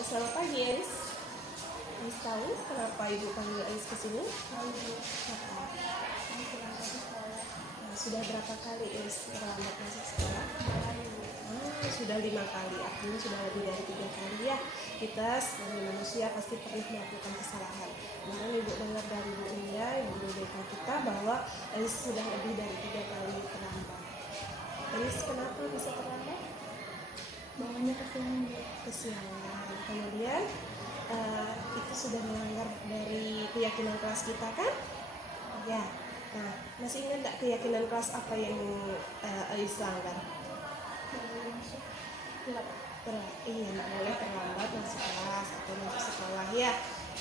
Selamat pagi, Ais. Ais tahu kenapa Ibu panggil Ais ke sini? Sudah berapa kali Ais terlambat masuk sekolah? Sudah 5 kali, artinya sudah lebih dari 3 kali ya. Kita sebagai manusia pasti pernah melakukan kesalahan. Kemudian Ibu dengar dari Bu India, Ibu BK kita bahwa Ais sudah lebih dari 3 kali terlambat. Ais kenapa bisa terlambat? Bawanya Kesiangan. Kemudian itu sudah melanggar dari keyakinan kelas kita kan? Ya. Nah, masih ingat nggak keyakinan kelas apa yang Ais langgar? Iya, nggak boleh terlambat masuk kelas atau masuk sekolah ya.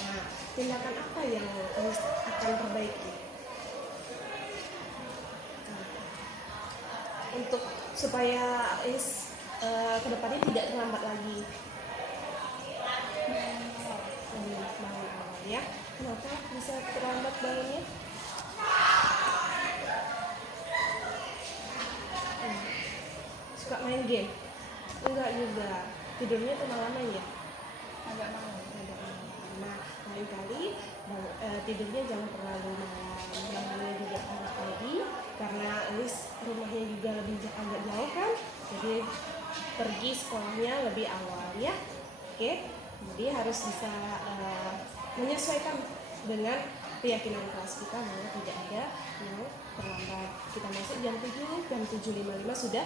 Nah, tindakan apa yang Ais akan perbaiki? Untuk supaya Ais kedepannya tidak terlambat lagi. Bangun awal ya. Kenapa bisa terlambat bangunnya? Suka main game? Enggak juga. Tidurnya tuh malaman ya? Agak malam. Nah, lain kali tidurnya jangan terlalu malam. Bangunnya juga harus pagi karena Ais rumahnya juga lebih agak jauh kan. Jadi pergi sekolahnya lebih awal ya. Oke, jadi harus bisa menyesuaikan dengan keyakinan kelas kita bahwa tidak ada yang terlambat. Kita masuk jam 7, jam 7.55 sudah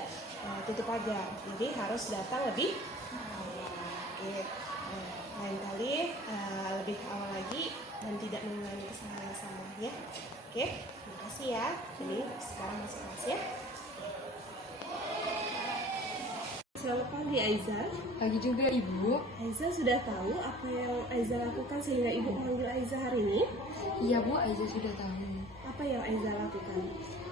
tutup pagar. Jadi harus datang lebih awal. Oke, lain kali lebih awal lagi dan tidak mengulangi kesalahan yang sama ya. Oke, terima kasih ya. Jadi sekarang masuk kelas ya. Selamat pagi Aiza. Pagi juga Ibu. Aiza sudah tahu apa yang Aiza lakukan sehingga Ibu memanggil Aiza hari ini? Iya Bu, Aiza sudah tahu. Apa yang Aiza lakukan?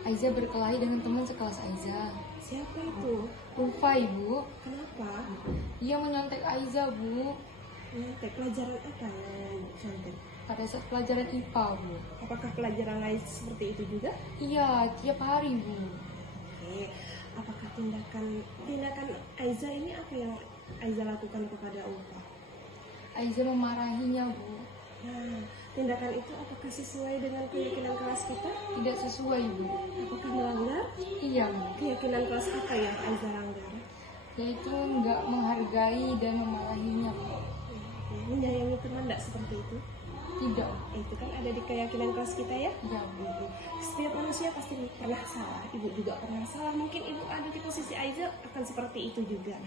Aiza berkelahi dengan teman sekelas Aiza. Siapa itu? Ulfa Ibu. Kenapa? Ia menyontek Aiza Bu. Pelajaran apa yang contek? Pada saat pelajaran IPA Bu. Apakah pelajaran lain seperti itu juga? Iya, tiap hari Bu. Oke. Apakah tindakan Aiza ini apa yang Aiza lakukan kepada Ulfa? Aiza memarahinya Bu. Nah, tindakan itu apakah sesuai dengan keyakinan kelas kita? Tidak sesuai Bu. Apakah melanggar? Iya Bu. Keyakinan kelas apa yang Aiza langgar? Yaitu nggak menghargai dan memarahinya Bu. Menyayangi teman tidak seperti itu? Tidak. Itu kan ada di keyakinan kelas kita ya. Iya Bu. Setiap manusia pasti pernah salah. Ibu juga pernah salah. Mungkin ibu ada di posisi Aiza akan seperti itu juga.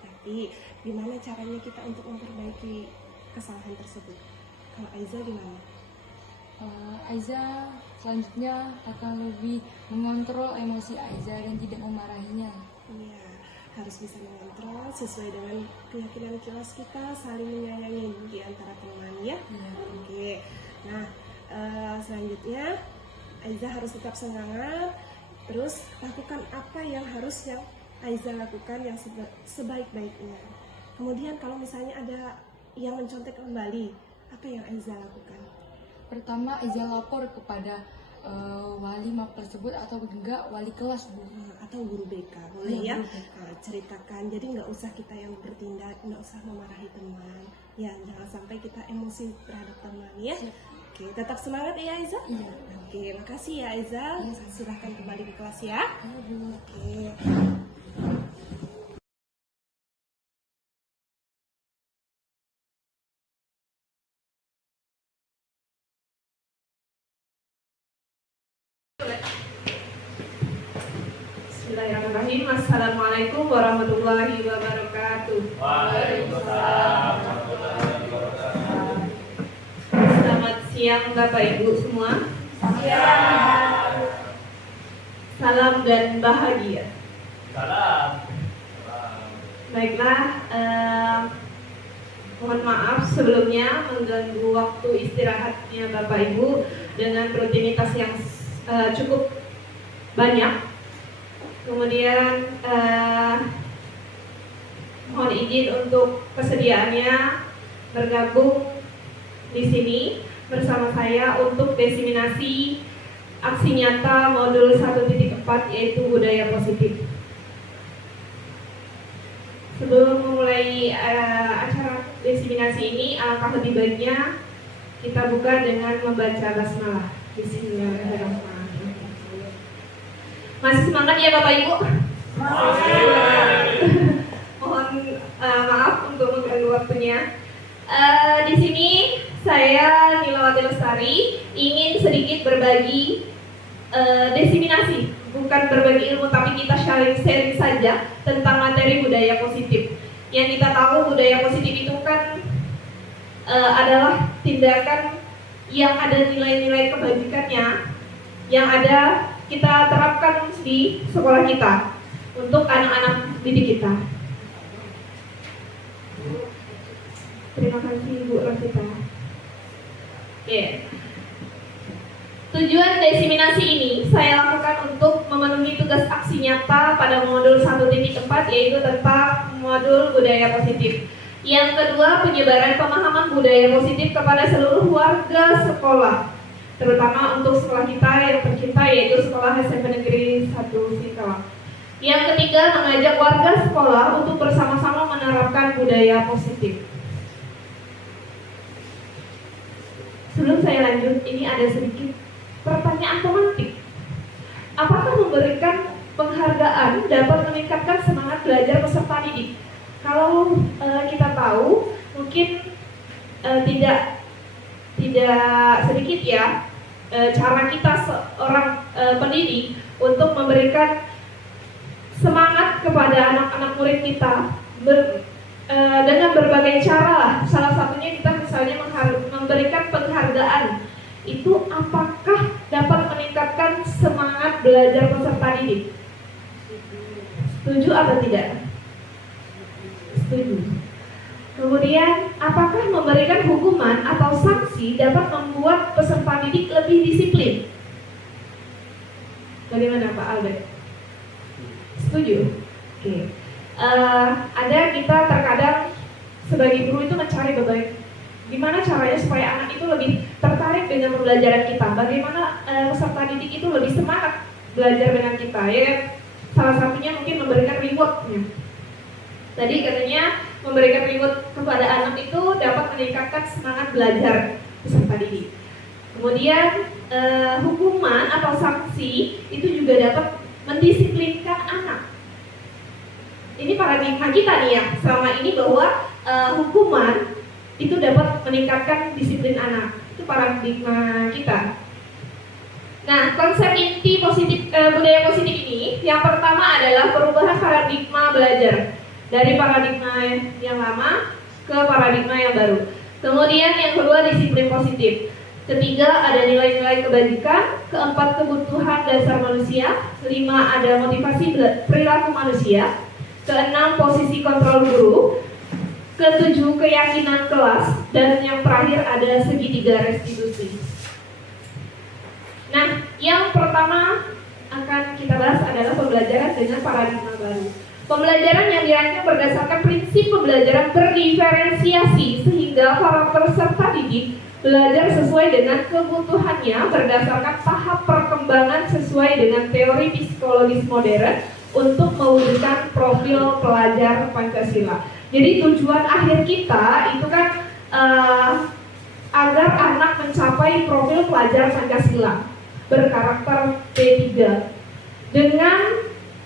Tapi gimana caranya kita untuk memperbaiki kesalahan tersebut? Kalau Aiza gimana? Aiza selanjutnya akan lebih mengontrol emosi Aiza dan tidak memarahinya. Iya, harus bisa mengontrol sesuai dengan keyakinan kelas kita, saling menyayangi di antara teman ya. Iya. Oke. Nah, selanjutnya Aiza harus tetap semangat. Terus lakukan apa yang harusnya Aiza lakukan yang sebaik-baiknya. Kemudian kalau misalnya ada yang mencontek kembali, apa yang Aiza lakukan? Pertama, Aiza lapor kepada wali map tersebut atau enggak wali kelas Bu. Atau guru BK, boleh Iya, ya? guru BK. Ceritakan, jadi nggak usah kita yang bertindak, nggak usah memarahi teman. Ya, jangan sampai kita emosi terhadap teman ya. Siap. Oke, tetap semangat ya Aiza. Iya. Oke, makasih ya Aiza. Iya. Silahkan kembali ke kelas ya. Iya Bu. Oke. Bismillahirrahmanirrahim. Assalamualaikum warahmatullahi wabarakatuh. Waalaikumsalam. Selamat siang Bapak Ibu semua. Siang. Salam dan bahagia. Salam. Baiklah, mohon maaf sebelumnya mengganggu waktu istirahatnya Bapak Ibu dengan rutinitas yang cukup banyak. Kemudian mohon izin untuk kesediaannya bergabung di sini bersama saya untuk diseminasi aksi nyata modul 1.4 yaitu budaya positif. Sebelum memulai acara diseminasi ini, alangkah lebih baiknya kita buka dengan membaca basmalah. Bismillahirrahmanirrahim. Masih semangat ya Bapak Ibu? Mohon maaf untuk mengganggu waktunya. Di sini saya Nilawati Lestari ingin sedikit berbagi diseminasi, bukan berbagi ilmu tapi kita sharing saja tentang materi budaya positif. Yang kita tahu budaya positif itu kan adalah tindakan yang ada nilai-nilai kebajikannya yang ada kita terapkan di sekolah kita untuk anak-anak didik kita. Terima kasih Bu Rosita. Oke. Tujuan diseminasi ini saya lakukan untuk memenuhi tugas aksi nyata pada modul 1.4 yaitu tentang modul budaya positif. Yang kedua, penyebaran pemahaman budaya positif kepada seluruh warga sekolah, terutama untuk sekolah kita yang tercinta yaitu Sekolah SMP Negeri 1 Singkawang. Yang ketiga, mengajak warga sekolah untuk bersama-sama menerapkan budaya positif. Sebelum saya lanjut, ini ada sedikit pertanyaan tematik. Apakah memberikan penghargaan dapat meningkatkan semangat belajar peserta didik. Kalau kita tahu, mungkin tidak sedikit ya cara kita seorang pendidik untuk memberikan semangat kepada anak-anak murid kita dengan berbagai cara. Salah satunya kita misalnya memberikan penghargaan. Itu apakah dapat meningkatkan semangat belajar peserta didik? Setuju atau tidak? Setuju. Kemudian, apakah memberikan hukuman atau sanksi dapat membuat peserta didik lebih disiplin? Bagaimana Pak Albert? Setuju? Oke. Ada kita terkadang sebagai guru itu mencari gimana caranya supaya anak itu lebih tertarik dengan pembelajaran kita. Bagaimana peserta didik itu lebih semangat belajar dengan kita, ya? Salah satunya mungkin memberikan reward-nya. Tadi katanya memberikan reward kepada anak itu dapat meningkatkan semangat belajar peserta didik. Kemudian hukuman atau sanksi itu juga dapat mendisiplinkan anak. Ini paradigma kita nih ya selama ini, bahwa hukuman itu dapat meningkatkan disiplin anak. Itu paradigma kita. Nah, konsep inti budaya positif ini, yang pertama adalah perubahan paradigma belajar dari paradigma yang lama ke paradigma yang baru. Kemudian yang kedua, disiplin positif. Ketiga, ada nilai-nilai kebajikan. Keempat, kebutuhan dasar manusia. Kelima, ada motivasi perilaku manusia. Keenam, posisi kontrol guru. Ketujuh, keyakinan kelas. Dan yang terakhir ada segitiga restitusi. Nah, yang pertama akan kita bahas adalah pembelajaran dengan paradigma baru. Pembelajaran yang dirancang berdasarkan prinsip pembelajaran berdiferensiasi, sehingga para peserta didik belajar sesuai dengan kebutuhannya berdasarkan tahap perkembangan sesuai dengan teori psikologis modern untuk mewujudkan profil pelajar Pancasila. Jadi tujuan akhir kita itu kan agar anak mencapai profil pelajar Pancasila berkarakter P3 dengan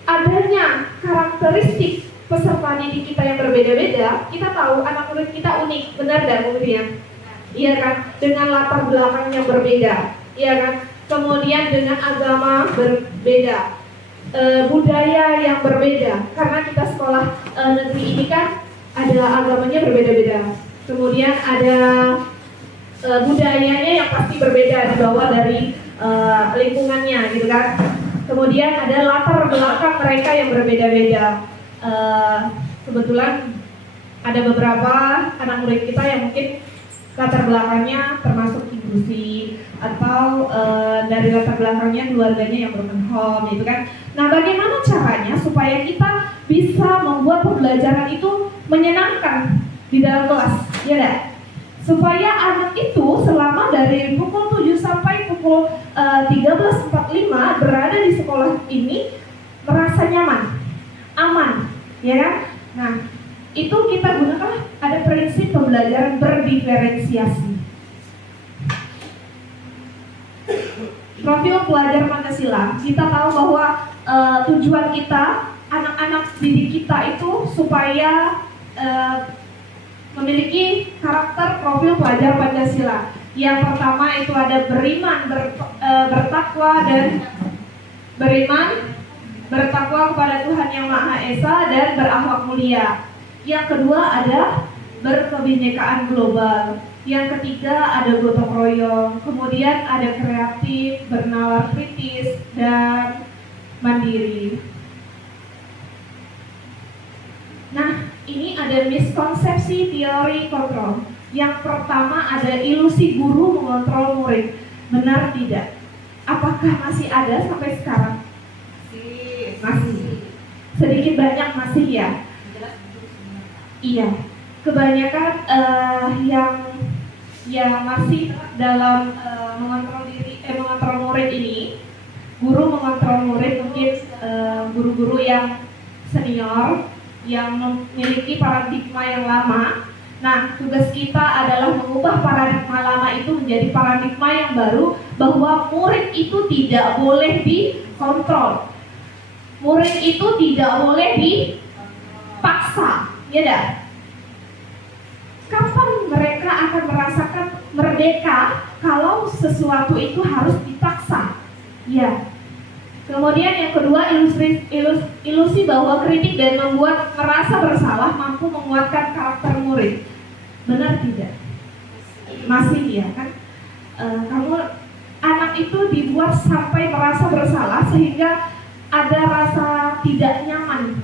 adanya karakteristik peserta didik kita yang berbeda-beda. Kita tahu anak murid kita unik, benar dan kemudian, iya kan? Dengan latar belakang yang berbeda, iya kan? Kemudian dengan agama berbeda, budaya yang berbeda. Karena kita sekolah negeri ini kan ada agamanya berbeda-beda. Kemudian ada budayanya yang pasti berbeda, dibawa dari lingkungannya, gitu kan? Kemudian ada latar belakang mereka yang berbeda-beda. Kebetulan ada beberapa anak murid kita yang mungkin latar belakangnya termasuk inklusi atau dari latar belakangnya keluarganya yang broken home, gitu kan? Nah, bagaimana caranya supaya kita bisa membuat pembelajaran itu menyenangkan di dalam kelas, ya enggak? Supaya anak itu selama dari pukul 7 sampai pukul 13.45 berada di sekolah ini merasa nyaman, aman, ya kan? Nah, itu kita gunakan ada prinsip pembelajaran berdiferensiasi. Profil pelajar Pancasila, kita tahu bahwa tujuan kita, anak-anak didik kita itu supaya memiliki karakter profil pelajar Pancasila. Yang pertama itu ada beriman, bertakwa dan bertakwa kepada Tuhan Yang Maha Esa dan berakhlak mulia. Yang kedua ada berkebinekaan global. Yang ketiga ada gotong royong. Kemudian ada kreatif, bernalar kritis dan mandiri. Nah, ini ada miskonsepsi teori kontrol. Yang pertama ada ilusi guru mengontrol murid. Benar tidak? Apakah masih ada sampai sekarang? Masih. Sedikit banyak masih ya? Iya. Kebanyakan yang masih dalam mengontrol murid ini, guru mengontrol murid, mungkin guru-guru yang senior yang memiliki paradigma yang lama. Nah, tugas kita adalah mengubah paradigma lama itu menjadi paradigma yang baru, bahwa murid itu tidak boleh dikontrol. Murid itu tidak boleh dipaksa, ya dah. Kapan mereka akan merasakan merdeka kalau sesuatu itu harus dipaksa? Ya. Kemudian yang kedua, ilusi bahwa kritik dan membuat merasa bersalah mampu menguatkan karakter murid. Benar tidak? Masih ya kan? Anak itu dibuat sampai merasa bersalah sehingga ada rasa tidak nyaman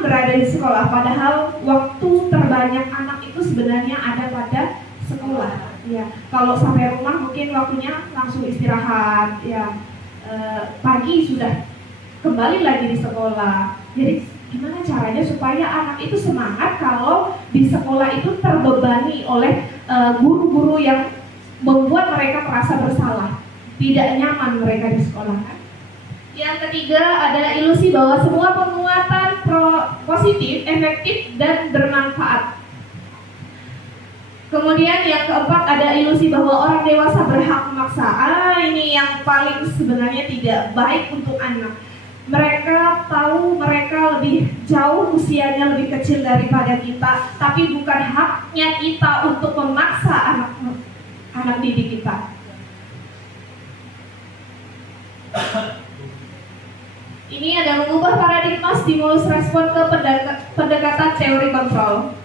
berada di sekolah, padahal waktu terbanyak anak itu sebenarnya ada pada sekolah. Ya, kalau sampai rumah mungkin waktunya langsung istirahat, ya, pagi sudah kembali lagi di sekolah. Jadi gimana caranya supaya anak itu semangat kalau di sekolah itu terbebani oleh guru-guru yang membuat mereka merasa bersalah, tidak nyaman mereka di sekolah kan? Yang ketiga, ada ilusi bahwa semua penguatan positif, efektif, dan bermanfaat. Kemudian yang keempat, ada ilusi bahwa orang dewasa berhak memaksa. Ini yang paling sebenarnya tidak baik untuk anak. Mereka tahu mereka lebih jauh usianya lebih kecil daripada kita, tapi bukan haknya kita untuk memaksa anak didik kita. Ini ada mengubah paradigma stimulus respon ke pendekatan teori kontrol.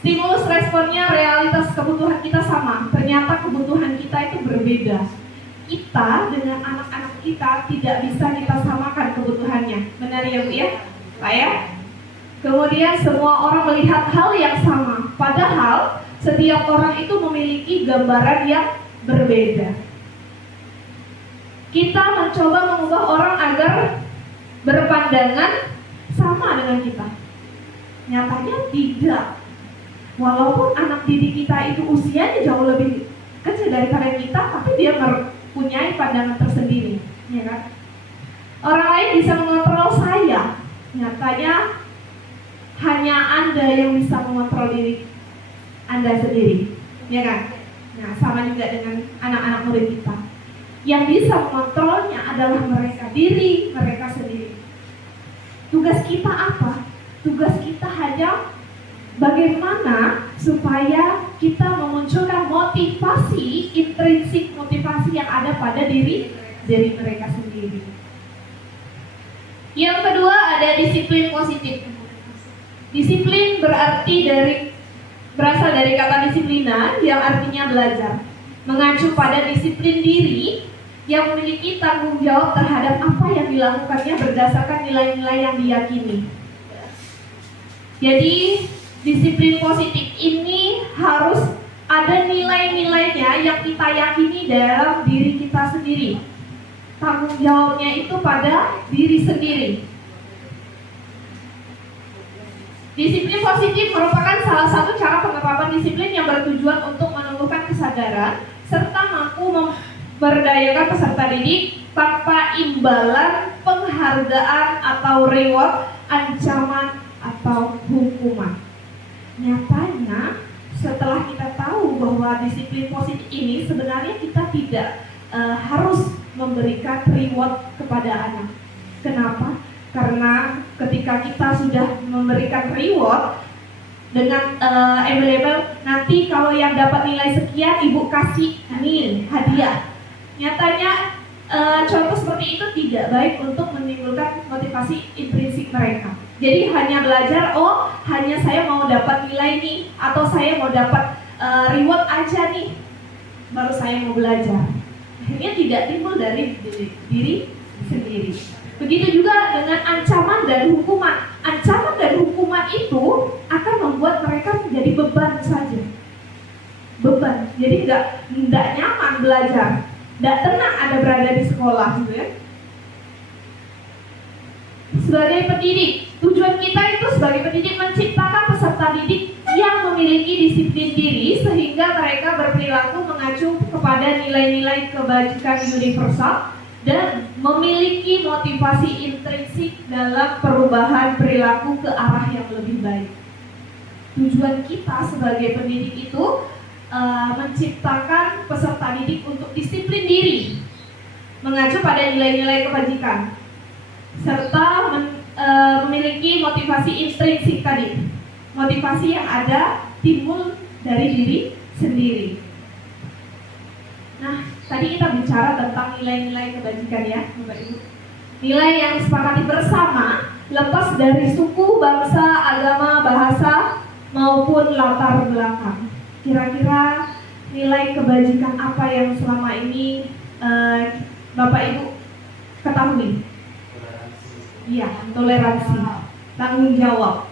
Stimulus responnya realitas kebutuhan kita sama, ternyata kebutuhan kita itu berbeda. Kita dengan anak-anak kita tidak bisa kita samakan kebutuhannya. Benar ya Bu ya? Pak ya? Kemudian semua orang melihat hal yang sama, padahal setiap orang itu memiliki gambaran yang berbeda. Kita mencoba mengubah orang agar berpandangan sama dengan kita. Nyatanya tidak. Walaupun anak didik kita itu usianya jauh lebih kecil daripada kita, tapi dia mempunyai pandangan tersendiri, ya kan? Orang lain bisa mengontrol saya. Nyatanya hanya Anda yang bisa mengontrol diri Anda sendiri, ya kan? Nah, sama juga dengan anak-anak murid kita. Yang bisa mengontrolnya adalah diri mereka sendiri. Tugas kita apa? Tugas kita hanya bagaimana supaya kita memunculkan motivasi, intrinsik motivasi yang ada pada diri mereka sendiri. Yang kedua, ada disiplin positif. Disiplin berasal dari kata disiplina yang artinya belajar, mengacu pada disiplin diri yang memiliki tanggung jawab terhadap apa yang dilakukannya berdasarkan nilai-nilai yang diyakini. Jadi disiplin positif ini harus ada nilai-nilainya yang kita yakini dalam diri kita sendiri. Tanggung jawabnya itu pada diri sendiri. Disiplin positif merupakan salah satu cara penerapan disiplin yang bertujuan untuk menumbuhkan kesadaran serta mampu memberdayakan peserta didik tanpa imbalan, penghargaan atau reward, ancaman atau hukuman. Nyatanya setelah kita tahu bahwa disiplin positif ini sebenarnya kita tidak harus memberikan reward kepada anak. Kenapa? Karena ketika kita sudah memberikan reward dengan embel-embel, nanti kalau yang dapat nilai sekian ibu kasih ini hadiah. Nyatanya contoh seperti itu tidak baik untuk menimbulkan motivasi intrinsik mereka. Jadi hanya belajar, oh hanya saya mau dapat nilai nih, atau saya mau dapat reward aja nih, baru saya mau belajar. Akhirnya tidak timbul dari diri sendiri. Begitu juga dengan ancaman dan hukuman. Ancaman dan hukuman itu akan membuat mereka menjadi beban saja. Beban. Jadi nggak nyaman belajar, nggak tenang ada berada di sekolah, gitu ya. Sebagai pendidik, tujuan kita itu sebagai pendidik menciptakan peserta didik yang memiliki disiplin diri sehingga mereka berperilaku mengacu kepada nilai-nilai kebajikan universal dan memiliki motivasi intrinsik dalam perubahan perilaku ke arah yang lebih baik. Tujuan kita sebagai pendidik itu menciptakan peserta didik untuk disiplin diri, mengacu pada nilai-nilai kebajikan. serta memiliki motivasi intrinsik tadi, motivasi yang ada timbul dari diri sendiri. Nah, tadi kita bicara tentang nilai-nilai kebajikan ya, Bapak Ibu. Nilai yang disepakati bersama, lepas dari suku, bangsa, agama, bahasa, maupun latar belakang. Kira-kira nilai kebajikan apa yang selama ini Bapak Ibu ketahui? Iya, toleransi, tanggung jawab.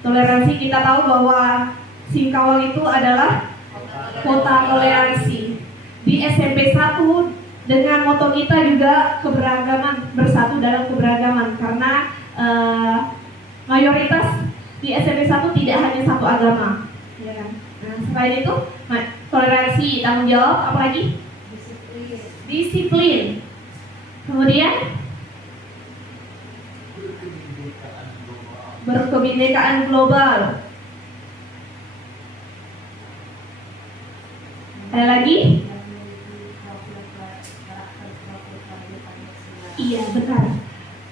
Toleransi, kita tahu bahwa Singkawang itu adalah kota toleransi. Di SMP 1 dengan moto kita juga keberagaman, bersatu dalam keberagaman, karena mayoritas di SMP 1 tidak hanya satu agama, ya kan? Nah, selain itu toleransi, tanggung jawab, apa lagi? Disiplin. Kemudian berkebinekaan global. Ada lagi? Iya, benar.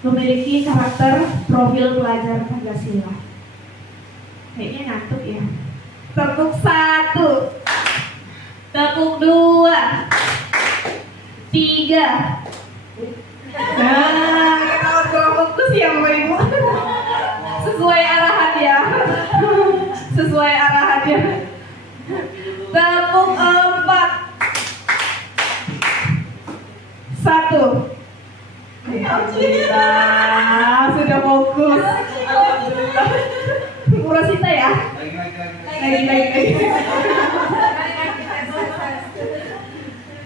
Memiliki karakter profil pelajar Pancasila. Kayaknya ngantuk ya. Tepuk 1, tepuk 2, 3. Nah, ketawa kurang fokus ya Bapak Ibu. Sesuai arahan ya. Sesuai arahannya. Tepuk 4, 1. Alhamdulillah, sudah fokus. Alhamdulillah. Murasita ya? Lagi.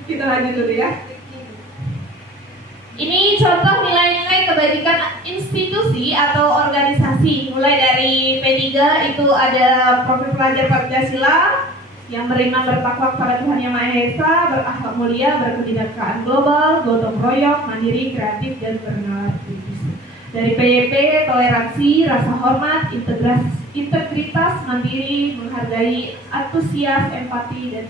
Kita lanjut dulu ya. Ini contoh nilai-nilai kebajikan institusi atau organisasi. Mulai dari P3 itu ada profil pelajar Pancasila yang beriman bertakwa kepada Tuhan Yang Maha Esa, berakhlak mulia, berkebinekaan global, gotong royong, mandiri, kreatif, dan bernalar kritis. Dari PYP, toleransi, rasa hormat, integritas, mandiri, menghargai, antusias, empati, dan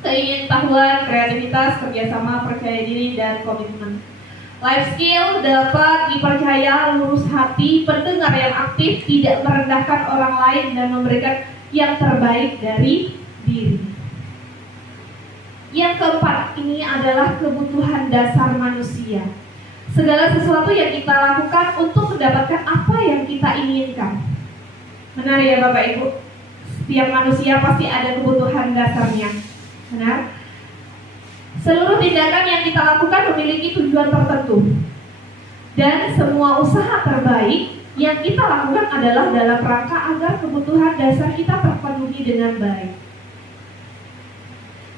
keingintahuan, kreativitas, kerjasama, percaya diri, dan komitmen. Life skill dapat dipercaya, lurus hati, pendengar yang aktif, tidak merendahkan orang lain, dan memberikan yang terbaik dari diri. Yang keempat, ini adalah kebutuhan dasar manusia. Segala sesuatu yang kita lakukan untuk mendapatkan apa yang kita inginkan. Benar ya Bapak Ibu? Setiap manusia pasti ada kebutuhan dasarnya. Benar? Seluruh tindakan yang kita lakukan memiliki tujuan tertentu. Dan semua usaha terbaik yang kita lakukan adalah dalam rangka agar kebutuhan dasar kita terpenuhi dengan baik.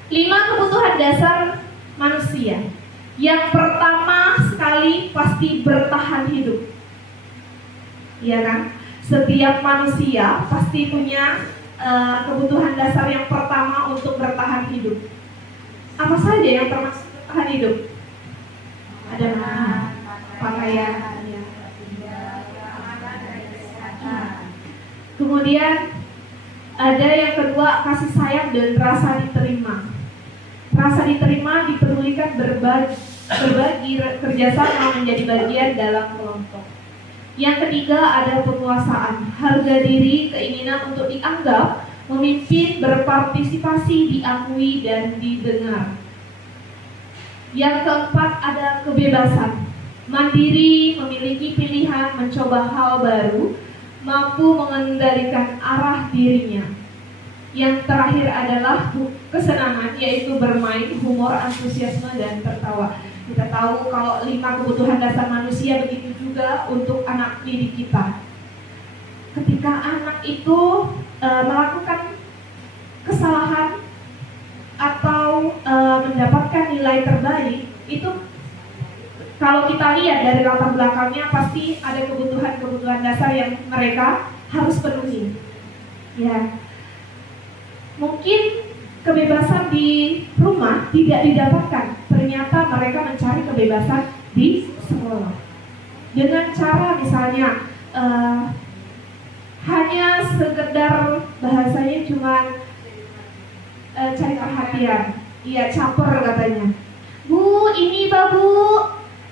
5 kebutuhan dasar manusia. Yang pertama sekali pasti bertahan hidup. Iya kan? Setiap manusia pasti punya kebutuhan dasar yang pertama untuk bertahan hidup. Apa saja yang termasuk bertahan hidup? Ada pakaian, kemudian ada yang kedua, kasih sayang dan rasa diterima. Rasa diterima dipedulikan, berbagi kerjasama, menjadi bagian dalam kelompok. Yang ketiga ada penguasaan, harga diri, keinginan untuk dianggap, memimpin, berpartisipasi, diakui, dan didengar. Yang keempat ada kebebasan, mandiri, memiliki pilihan, mencoba hal baru, mampu mengendalikan arah dirinya. Yang terakhir adalah kesenangan, yaitu bermain, humor, antusiasme, dan tertawa. Kita tahu kalau 5 kebutuhan dasar manusia, begitu juga untuk anak didik kita. Ketika anak itu melakukan kesalahan atau mendapatkan nilai terbaik, itu kalau kita lihat dari latar belakangnya pasti ada kebutuhan-kebutuhan dasar yang mereka harus penuhi. Ya, mungkin kebebasan di rumah tidak didapatkan, ternyata mereka mencari kebebasan di sekolah. Dengan cara misalnya hanya sekedar bahasanya cuma cari perhatian, iya caper katanya. Bu, ini babu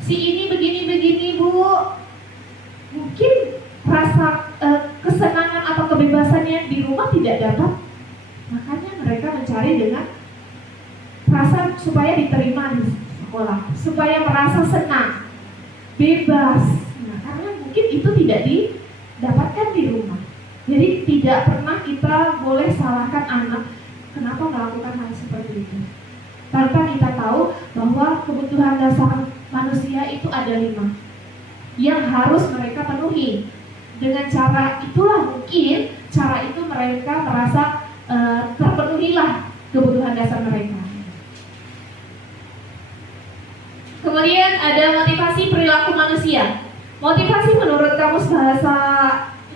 si ini begini Bu, mungkin rasa kesenangan atau kebebasannya di rumah tidak dapat, makanya mereka mencari dengan rasa supaya diterima di sekolah, supaya merasa senang, bebas. Nah, karena mungkin itu tidak didapatkan di rumah. Jadi tidak pernah kita boleh salahkan anak kenapa melakukan hal seperti itu, tanpa kita tahu bahwa kebutuhan dasar manusia itu ada 5 yang harus mereka penuhi. Dengan cara itulah mungkin cara itu mereka merasa terpenuhilah kebutuhan dasar mereka. Kemudian ada motivasi perilaku manusia. Motivasi menurut Kamus Bahasa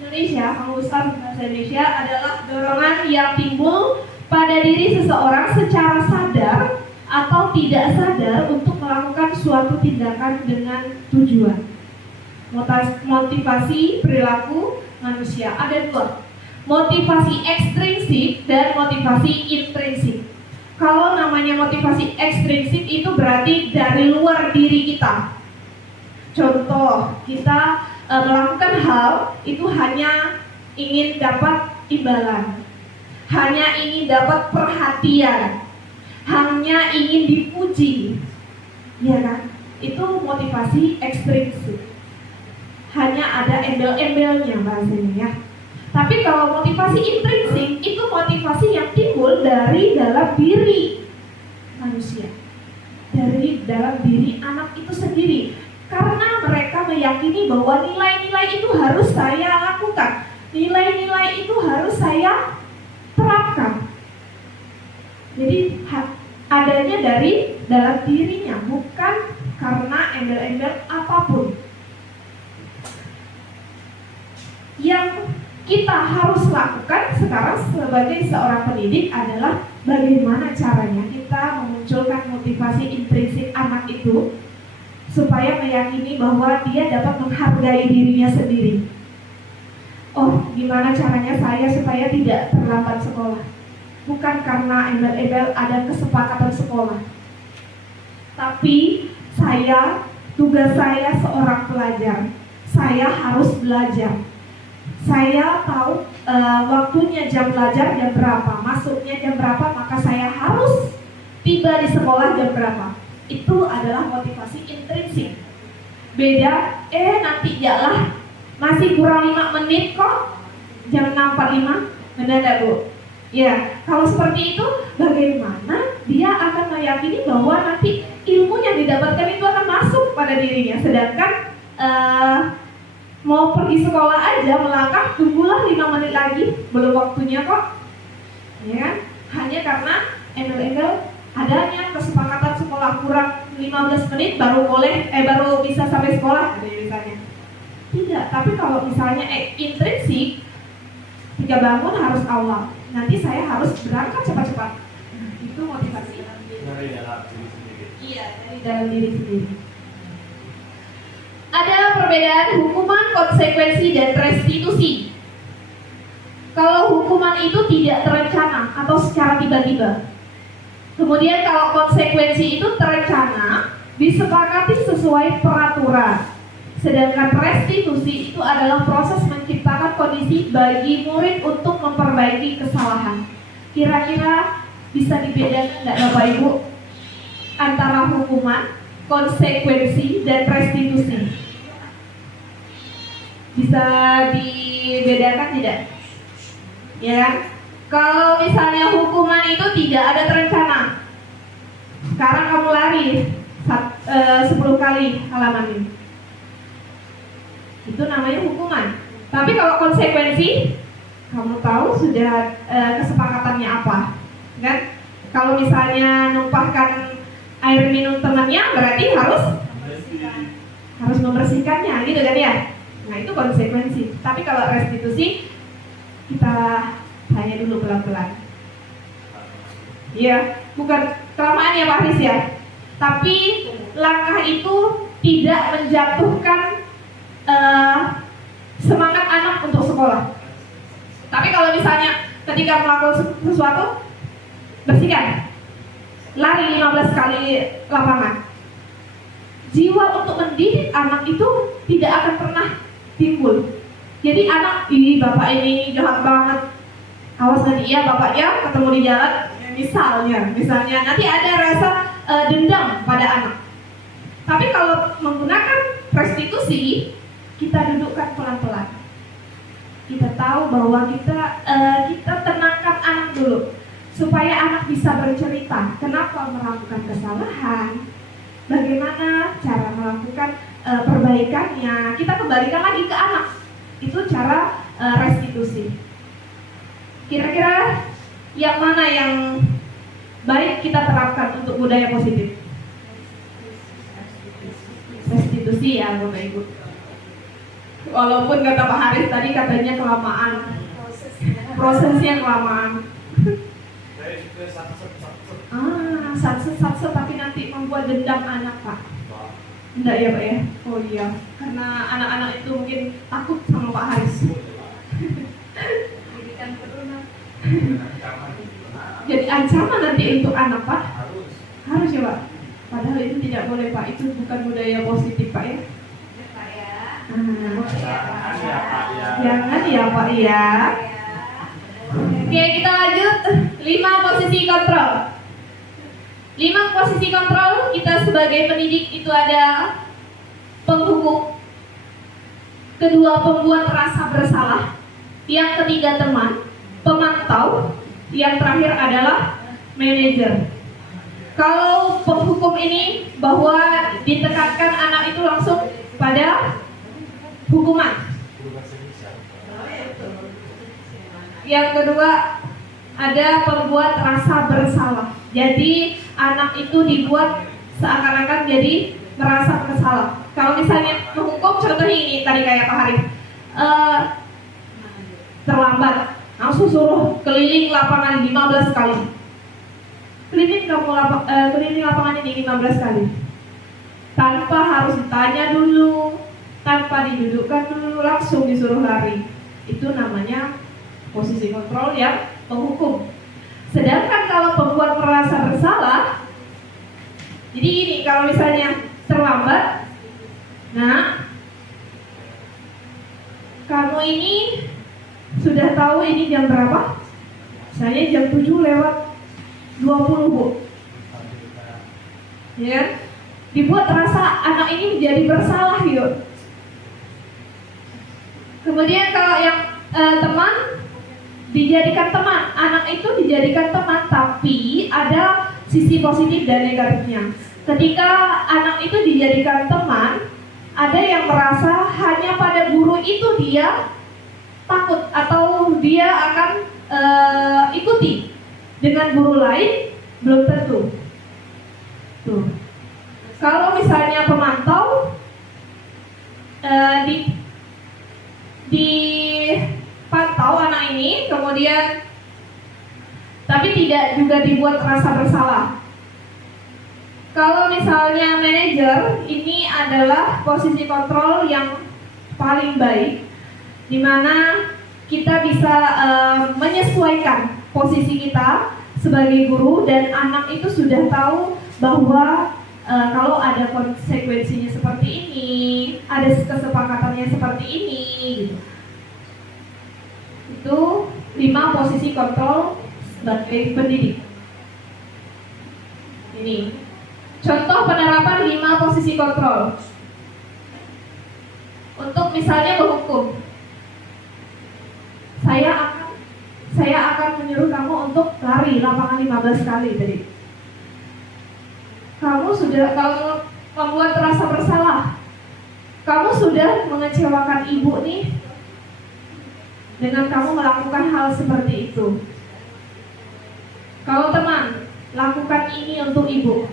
Indonesia, Kamus Besar Bahasa Indonesia adalah dorongan yang timbul pada diri seseorang secara sadar atau tidak sadar untuk melakukan suatu tindakan dengan tujuan. Motivasi perilaku manusia ada 2, motivasi ekstrinsik dan motivasi intrinsik. Kalau namanya motivasi ekstrinsik itu berarti dari luar diri kita. Contoh, kita melakukan hal itu hanya ingin dapat imbalan, hanya ingin dapat perhatian, hanya ingin dipuji, ya kan? Itu motivasi ekstrinsik. Hanya ada embel-embelnya bahasanya ya. Tapi kalau motivasi intrinsik itu motivasi yang timbul dari dalam diri manusia, dari dalam diri anak itu sendiri. Karena mereka meyakini bahwa nilai-nilai itu harus saya lakukan, nilai-nilai itu harus saya terapkan. Jadi adanya dari dalam dirinya, bukan karena embel-embel apapun. Yang kita harus lakukan sekarang sebagai seorang pendidik adalah bagaimana caranya kita memunculkan motivasi intrinsik anak itu supaya meyakini bahwa dia dapat menghargai dirinya sendiri. Oh, gimana caranya saya supaya tidak terlambat sekolah? Bukan karena embel-embel ada kesepakatan sekolah, tapi tugas saya seorang pelajar, saya harus belajar. Saya tahu waktunya jam belajar jam berapa, masuknya jam berapa, maka saya harus tiba di sekolah jam berapa. Itu adalah motivasi intrinsik. Beda, nanti jalan masih kurang 5 menit kok, jam 6.45, benar tidak Bu? Ya, kalau seperti itu, bagaimana dia akan meyakini bahwa nanti ilmu yang didapatkan itu akan masuk pada dirinya, sedangkan mau pergi sekolah aja melangkah, tunggulah 5 menit lagi, belum waktunya kok, ya kan? Hanya karena embel-embel adanya kesepakatan sekolah kurang 15 menit baru bisa sampai sekolah, misalnya. Tidak, tapi kalau misalnya intrinsik, ketika bangun harus awal, nanti saya harus berangkat cepat-cepat. Nah, itu motivasi dari dalam diri sendiri. Iya, dari dalam diri sendiri. Ada perbedaan hukuman, konsekuensi, dan restitusi. Kalau hukuman itu tidak terencana atau secara tiba-tiba. Kemudian kalau konsekuensi itu terencana, disepakati sesuai peraturan. Sedangkan restitusi itu adalah proses menciptakan kondisi bagi murid untuk memperbaiki kesalahan. Kira-kira bisa dibedakan nggak Bapak Ibu antara hukuman, konsekuensi, dan restitusi? Bisa dibedakan tidak? Ya, kalau misalnya hukuman itu tidak ada terencana, sekarang kamu lari 10 kali halaman ini, itu namanya hukuman. Tapi kalau konsekuensi, kamu tahu sudah kesepakatannya apa, kan? Kalau misalnya numpahkan air minum temannya, berarti harus membersihkannya, gitu kan ya? Nah, itu konsekuensi. Tapi kalau restitusi, kita tanya dulu pelan-pelan. Ya, bukan kelamaan ya Pak Haris ya. Tapi langkah itu tidak menjatuhkan semangat anak untuk sekolah. Tapi kalau misalnya ketika melakukan sesuatu, bersihkan, lari 15 kali lapangan, jiwa untuk mendidik anak itu tidak akan pernah timbul. Jadi anak, ih bapak ini jahat banget, awas nanti ya bapaknya ketemu di jalan, misalnya nanti ada rasa dendam pada anak. Tapi kalau menggunakan restitusi, kita dudukkan pelan-pelan. Kita tahu bahwa kita tenangkan anak dulu, supaya anak bisa bercerita kenapa melakukan kesalahan, bagaimana cara melakukan perbaikannya. Kita kembalikan lagi ke anak. Itu cara restitusi. Kira-kira yang mana yang baik kita terapkan untuk budaya positif? Restitusi ya Bapak Ibu. Walaupun kata Pak Haris tadi katanya kelamaan, prosesnya kelamaan. Satset tapi nanti membuat dendam anak Pak. Enggak ya Pak ya? Oh iya, karena anak-anak itu mungkin takut sama Pak Haris. Jadi ancaman nanti untuk anak Pak. Harus ya Pak. Padahal itu tidak boleh Pak. Itu bukan budaya positif Pak ya. Jangan ya Pak ya. Oke, kita lanjut. 5 posisi kontrol. 5 posisi kontrol kita sebagai pendidik itu ada penghukum, kedua pembuat rasa bersalah, yang ketiga teman, pemantau, yang terakhir adalah manajer. Kalau penghukum ini bahwa ditekankan anak itu langsung pada hukuman. Yang kedua ada pembuat rasa bersalah. Jadi anak itu dibuat seakan-akan jadi merasa bersalah. Kalau misalnya menghukum, contohnya ini tadi kayak Pak Haris, terlambat, langsung suruh keliling lapangan 15 kali. Keliling lapangan ini 15 kali. Tanpa harus ditanya dulu, tanpa didudukkan dulu, langsung disuruh lari. Itu namanya posisi kontrol yang menghukum. Sedangkan kalau pembuat merasa bersalah, jadi gini, kalau misalnya terlambat, nah, kamu ini sudah tahu ini jam berapa? Saya jam 7 lewat 20 Bu. Ya, dibuat rasa anak ini menjadi bersalah gitu. Kemudian kalau yang teman, dijadikan teman, anak itu dijadikan teman, tapi ada sisi positif dan negatifnya. Ketika anak itu dijadikan teman, ada yang merasa hanya pada guru itu dia takut atau dia akan ikuti, dengan guru lain belum tentu. Tuh. Kalau misalnya pemantau dipantau anak ini, kemudian tapi tidak juga dibuat rasa bersalah. Kalau misalnya manajer, ini adalah posisi kontrol yang paling baik, di mana kita bisa menyesuaikan posisi kita sebagai guru, dan anak itu sudah tahu bahwa kalau ada konsekuensinya seperti ini, ada kesepakatannya seperti ini, gitu. Itu 5 posisi kontrol sebagai pendidik. Ini contoh penerapan 5 posisi kontrol. Untuk misalnya menghukum, saya akan menyuruh kamu untuk lari lapangan 15 kali tadi. Kamu membuat rasa bersalah. Kamu sudah mengecewakan ibu nih dengan kamu melakukan hal seperti itu. Kalau teman, lakukan ini untuk ibu.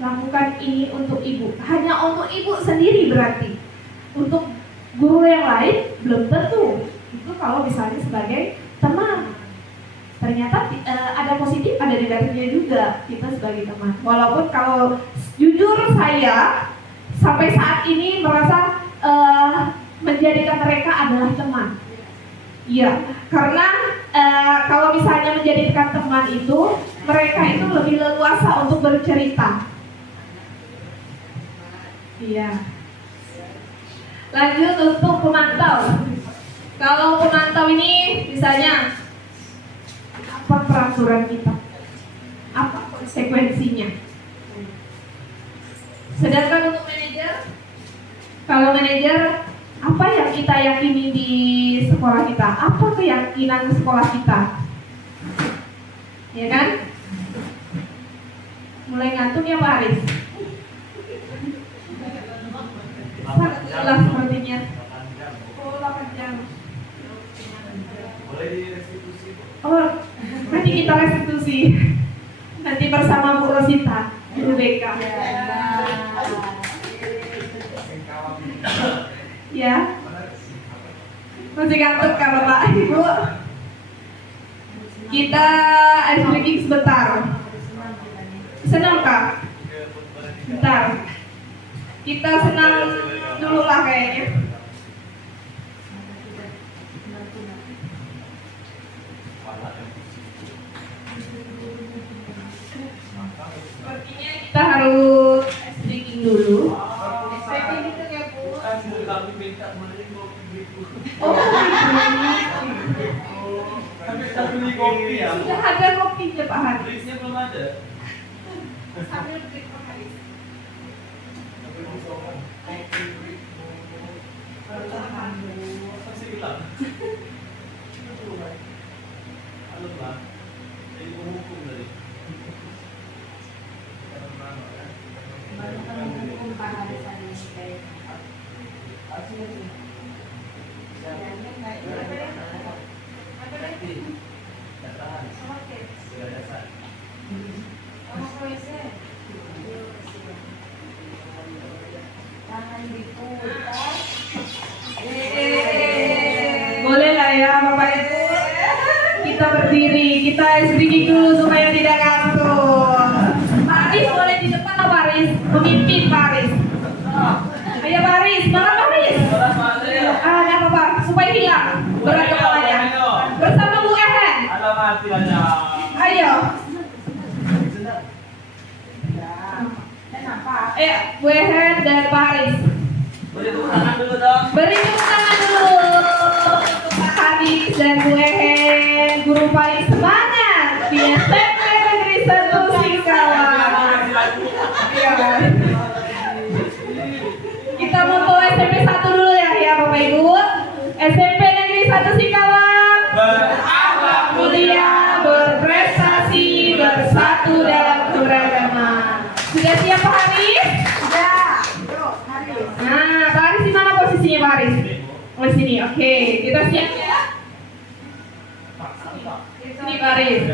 Lakukan ini untuk ibu. Hanya untuk ibu sendiri berarti. Untuk guru yang lain belum tentu. Itu kalau misalnya sebagai teman. Ternyata ada positif, ada negatifnya juga kita sebagai teman. Walaupun kalau jujur saya sampai saat ini merasa menjadikan mereka adalah teman. Iya, karena kalau misalnya menjadikan teman itu, mereka itu lebih leluasa untuk bercerita. Iya. Lanjut untuk pemantau. Kalau pemantau ini misalnya apa peraturan kita? Apa konsekuensinya? Sedangkan untuk manajer, kalau manajer apa yang kita yakini di sekolah kita? Apa keyakinan sekolah kita? Ya kan? Mulai ngantuk ya Pak Haris? Sangat jelas sepertinya. Oh, 8 jam. Boleh direstitusi. Oh, nanti kita restitusi. Nanti bersama Bu Rosita, Bu BK. Ya. Masih ngantuk kan Bapak Ibu? Kita ice breaking sebentar. Senang Kak? Bentar. Kita senang dulu lah kayaknya. Sepertinya kita harus ice breaking dulu. Ice breaking itu ya Bu. Kami minta beli kopi. Oh, Kita beli kopi ya. sudah ada kopinya Pak Haris. Brisnya belum ada. Sambil break Pak Haris. Masih hilang. Halo Pak. Jadi penghukum tadi. Boleh lah ya Bapak Ibu. Kita berdiri, kita sedikit dulu supaya tidak ngantuk. Pak Haris boleh di depan Pak Haris, memimpin Pak Haris. Ayo Pak Haris, mana Pak Haris? Nggak apa-apa, supaya hilang berat kepalanya. Bersama Bu Ehen. Alamat tidak. Ayo. Bu Ehen dan Pak Haris. Boleh tepuk tangan dulu dong. Beri tepuk tangan dulu untuk Pak Haris dan Bu Ehen, guru paling semangat di SMP Negeri 1 Singkawang. Kita moto SMP 1 dulu ya Bapak Ibu. SMP Negeri 1 Singkawang Berakhlak mulia, berprestasi, bersatu dalam keberagaman. Sudah siap Pak Haris? Nah, Pak Haris di mana posisinya Pak Haris? Oh sini, oke. Kita siap ya. Sini Pak Haris.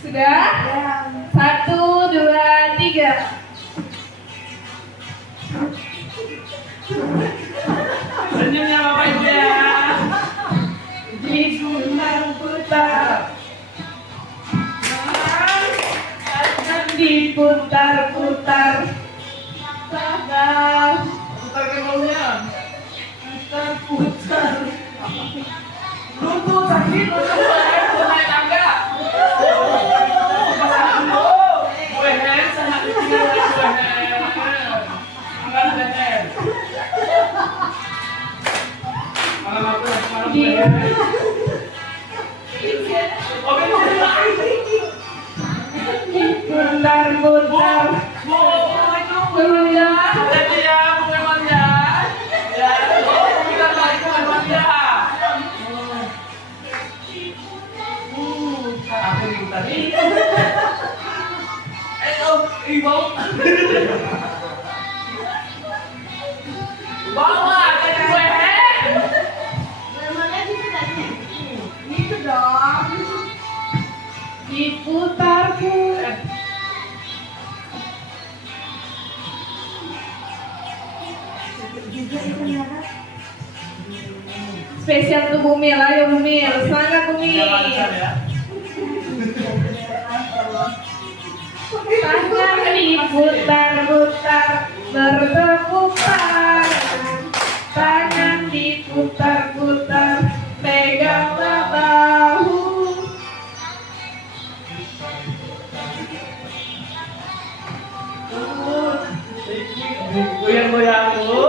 Sudah? 1, 2, 3. Senyumnya Bapak Ibu ya. Diputar-putar, akan diputar-putar, putar Putar ke bawahnya. putar. Lutut sakit, lutut naik tangga. Weher sangat kecil, weher. Angkat leher. Malam aku, malam weher. Putar-putar, Bu, itu putar. jadi ya, Bu Eman ya. Ya, kita balik ke Eman ya. Aku nih tadi. Bau. Bawa jadi weher. Gitu dong. Diputar-putar. Spesial untuk Bumil, ayo Bumil, semangat Bumil. Tangan diputar-putar, bertepuk tangan. Tangan diputar-putar, peganglah bahu. Goyang-goyang dulu.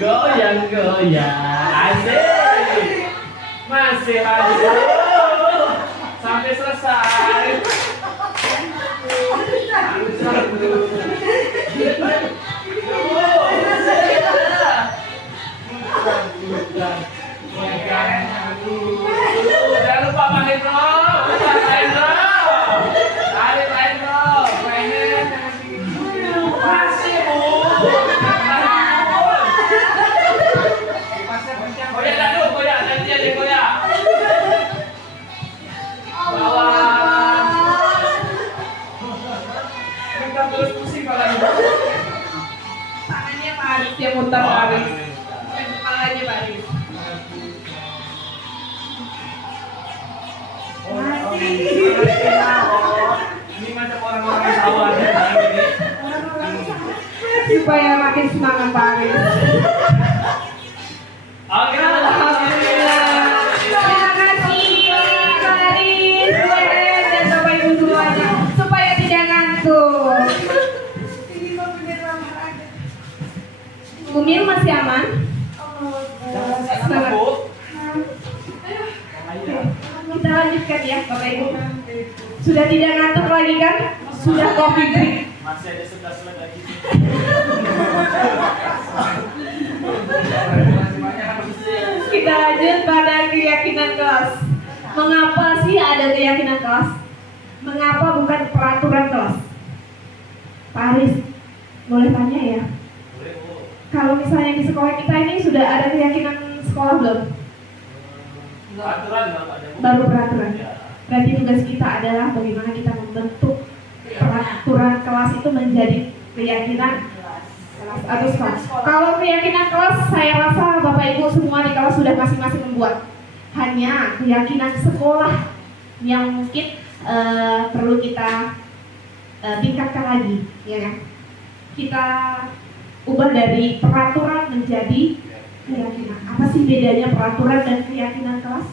Goyang-goyang. Asik. Masih aja. Sampai selesai. Jangan lupa Pak Hendro. Pak Hendro. Tarik Pak Hendro. Pengen. Masih Bu. Goyang dah dulu, goyang. Nanti aja goyang. Bawah. Kita terus pusing kalau Tangannya Pak Aris yang muter Pak Aris. Kepalanya Pak Aris. Ini macam orang-orang sawah ya, ini. Supaya makin semangat Pak Aris. Oke, Alhamdulillah. Terima kasih Pak Aris, dan Bapak Ibu semuanya. Supaya tidak ngantuk. Umil masih aman? Semangat, Bu. Kita lanjutkan ya Bapak Ibu. Sudah tidak ngantuk lagi kan? Sudah coffee break. Masih ada 11 slide lagi. Kita lanjut pada keyakinan kelas. Mengapa sih ada keyakinan kelas? Mengapa bukan peraturan kelas? Pak Aris, boleh tanya ya? Boleh, Bu. Kalau misalnya di sekolah kita ini sudah ada keyakinan sekolah belum? Peraturan Bapak ada, Bu. Baru peraturan. Ya. Berarti tugas kita adalah bagaimana kita membentuk peraturan kelas itu menjadi keyakinan kelas atau sekolah. Kalau keyakinan kelas, saya rasa Bapak Ibu semua di kelas sudah masing-masing membuat. Hanya keyakinan sekolah yang mungkin perlu kita tingkatkan lagi, ya kan? Kita ubah dari peraturan menjadi keyakinan. Apa sih bedanya peraturan dan keyakinan kelas?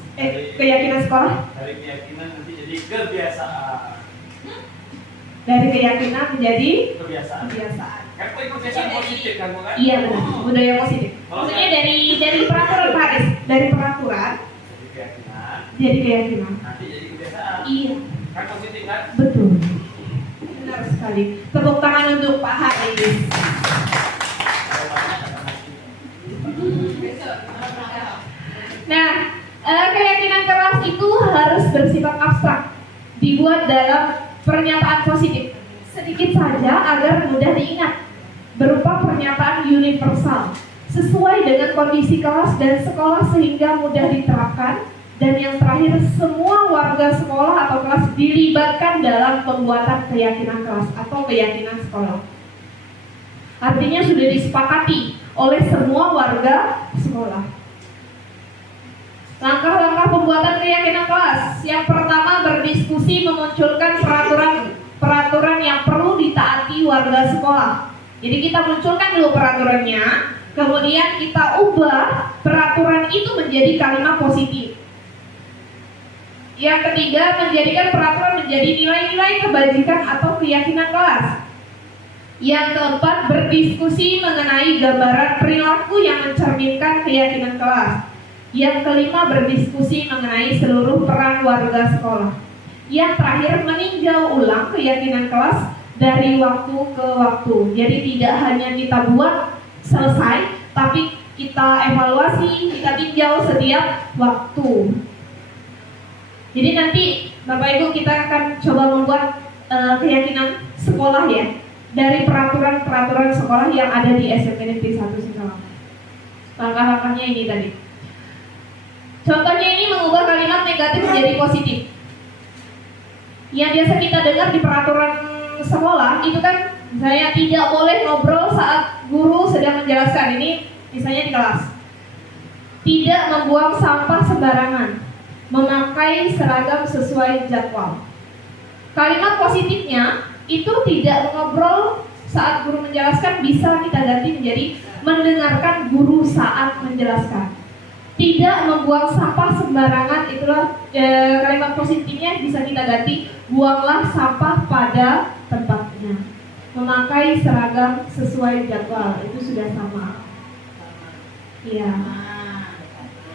Keyakinan sekolah? Dari keyakinan nanti jadi kebiasaan. Dari keyakinan menjadi Kebiasaan. kebiasaan. Kan itu kebiasaan positif kan, Bu kan? Iya benar, budaya positif. Maksudnya dari peraturan Pak Aris, dari peraturan Jadi keyakinan, jadi keyakinan. nanti jadi kebiasaan. Iya, Kan positif kan? betul. Benar sekali. Tepuk tangan untuk Pak Haris. Kalau banyak akan mati. Nah, keyakinan keras itu harus bersifat abstrak, dibuat dalam pernyataan positif, sedikit saja agar mudah diingat, berupa pernyataan universal, sesuai dengan kondisi kelas dan sekolah sehingga mudah diterapkan, dan yang terakhir semua warga sekolah atau kelas dilibatkan dalam pembuatan keyakinan kelas atau keyakinan sekolah. Artinya sudah disepakati oleh semua warga sekolah. Langkah-langkah pembuatan keyakinan kelas. Yang pertama, berdiskusi memunculkan peraturan yang perlu ditaati warga sekolah. Jadi kita munculkan dulu peraturannya, kemudian kita ubah peraturan itu menjadi kalimat positif. Yang ketiga, menjadikan peraturan menjadi nilai-nilai kebajikan atau keyakinan kelas. Yang keempat, berdiskusi mengenai gambaran perilaku yang mencerminkan keyakinan kelas. Yang kelima, berdiskusi mengenai seluruh peran warga sekolah. Yang terakhir, meninjau ulang keyakinan kelas dari waktu ke waktu. Jadi tidak hanya kita buat selesai, tapi kita evaluasi, kita tinjau setiap waktu. Jadi nanti Bapak Ibu kita akan coba membuat keyakinan sekolah ya, dari peraturan-peraturan sekolah yang ada di SMP Negeri 1 Singkawang. Langkah-langkahnya ini tadi. Contohnya ini mengubah kalimat negatif menjadi positif. Yang biasa kita dengar di peraturan sekolah itu kan, misalnya tidak boleh ngobrol saat guru sedang menjelaskan. Ini misalnya di kelas. Tidak membuang sampah sembarangan. Memakai seragam sesuai jadwal. Kalimat positifnya itu tidak mengobrol saat guru menjelaskan, bisa kita ganti menjadi mendengarkan guru saat menjelaskan. Tidak membuang sampah sembarangan, itulah kalimat positifnya bisa kita ganti, buanglah sampah pada tempatnya. memakai seragam sesuai jadwal, itu sudah sama. Iya.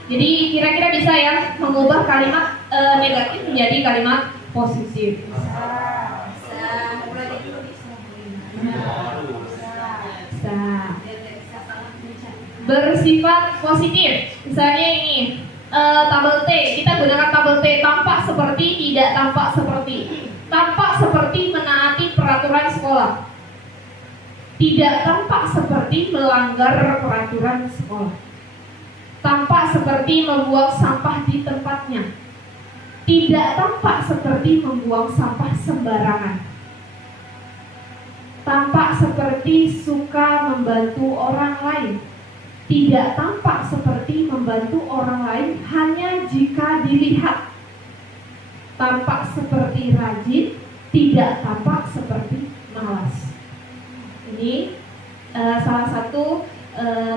Jadi kira-kira bisa ya mengubah kalimat negatif menjadi kalimat positif. Bisa. Bersifat positif. Misalnya ini tabel T, kita gunakan tabel T, tampak seperti, tidak tampak seperti. Tampak seperti menaati peraturan sekolah. Tidak tampak seperti melanggar peraturan sekolah. Tampak seperti membuang sampah di tempatnya. Tidak tampak seperti membuang sampah sembarangan. Tampak seperti suka membantu orang lain. Tidak tampak seperti membantu orang lain hanya jika dilihat. Tampak seperti rajin, tidak tampak seperti malas. Ini salah satu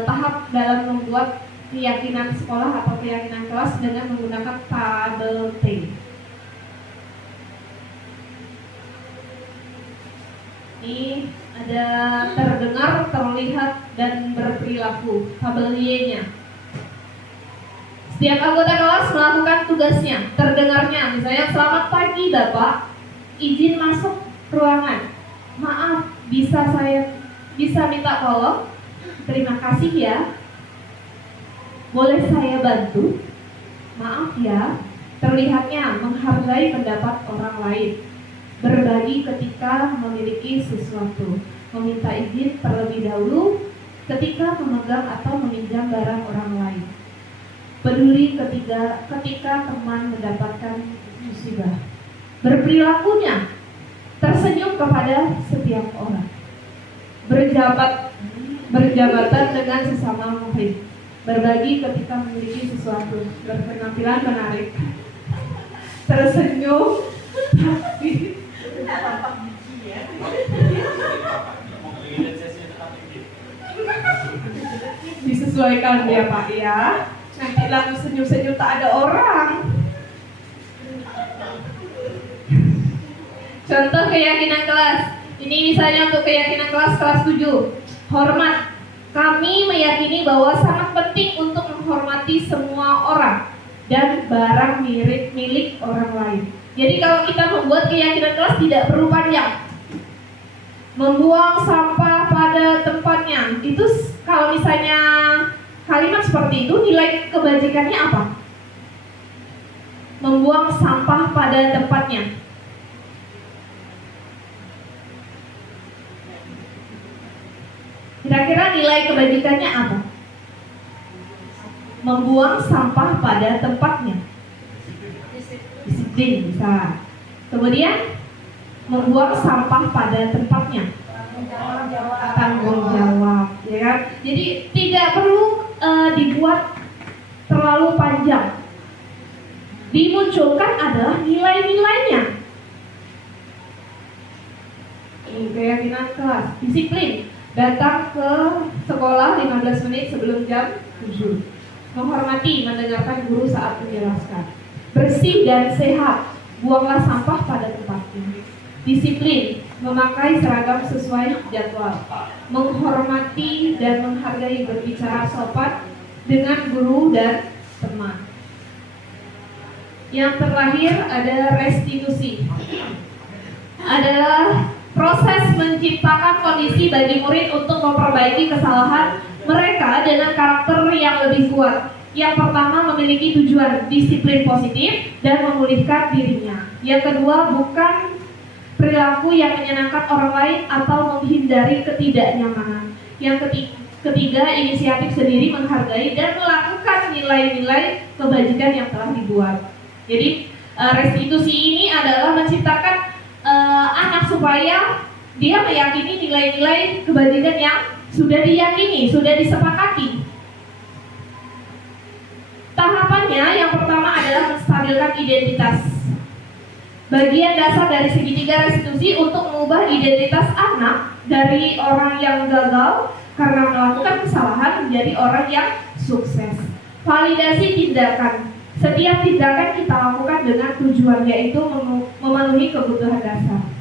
tahap dalam membuat keyakinan sekolah atau keyakinan kelas dengan menggunakan tabel T. Ini ada terdengar, terlihat, dan berperilaku, tabel Y-nya. Setiap anggota kelas melakukan tugasnya. Terdengarnya, misalnya selamat pagi Bapak, izin masuk ruangan. Maaf, bisa minta tolong? Terima kasih ya. Boleh saya bantu? Maaf ya. Terlihatnya menghargai pendapat orang lain. Berbagi ketika memiliki sesuatu. Meminta izin terlebih dahulu ketika memegang atau meminjam barang orang lain. Peduli ketika teman mendapatkan musibah. Berperilakunya tersenyum kepada setiap orang. Berjabatan dengan sesama murid. Berbagi ketika memiliki sesuatu. Berpenampilan menarik. Tersenyum tapi disesuaikan ya Pak ya. Nanti lagu senyum-senyum tak ada orang. Contoh keyakinan kelas. Ini misalnya untuk keyakinan kelas 7. Hormat. Kami meyakini bahwa sangat penting untuk menghormati semua orang dan barang milik orang lain. Jadi kalau kita membuat keyakinan kelas tidak perlu panjang. Membuang sampah pada tempatnya. Itu kalau misalnya kalimat seperti itu, nilai kebajikannya apa? Membuang sampah pada tempatnya. Kira-kira nilai kebajikannya apa? Membuang sampah pada tempatnya. Disiplin bisa. Kemudian membuang sampah pada tempatnya. Tanggung jawab, ya kan? Jadi tidak perlu dibuat terlalu panjang. Dimunculkan adalah nilai-nilainya. Ini keyakinan kelas. Disiplin. Datang ke sekolah 15 menit sebelum jam 7. Menghormati, mendengarkan guru saat menjelaskan. Bersih dan sehat. Buanglah sampah pada tempatnya. Disiplin, memakai seragam sesuai jadwal. Menghormati dan menghargai, berbicara sopan dengan guru dan teman. Yang terakhir ada restitusi. Adalah proses menciptakan kondisi bagi murid untuk memperbaiki kesalahan mereka dengan karakter yang lebih kuat. Yang pertama, memiliki tujuan disiplin positif dan memulihkan dirinya. Yang kedua, bukan perilaku yang menyenangkan orang lain atau menghindari ketidaknyamanan. Yang ketiga, inisiatif sendiri, menghargai dan melakukan nilai-nilai kebajikan yang telah dibuat. Jadi restitusi ini adalah menciptakan anak supaya dia meyakini nilai-nilai kebajikan yang sudah diyakini, sudah disepakati. Tahapannya yang pertama adalah menstabilkan identitas. Bagian dasar dari segitiga restitusi untuk mengubah identitas anak dari orang yang gagal karena melakukan kesalahan menjadi orang yang sukses. Validasi tindakan. Setiap tindakan kita lakukan dengan tujuan, yaitu memenuhi kebutuhan dasar.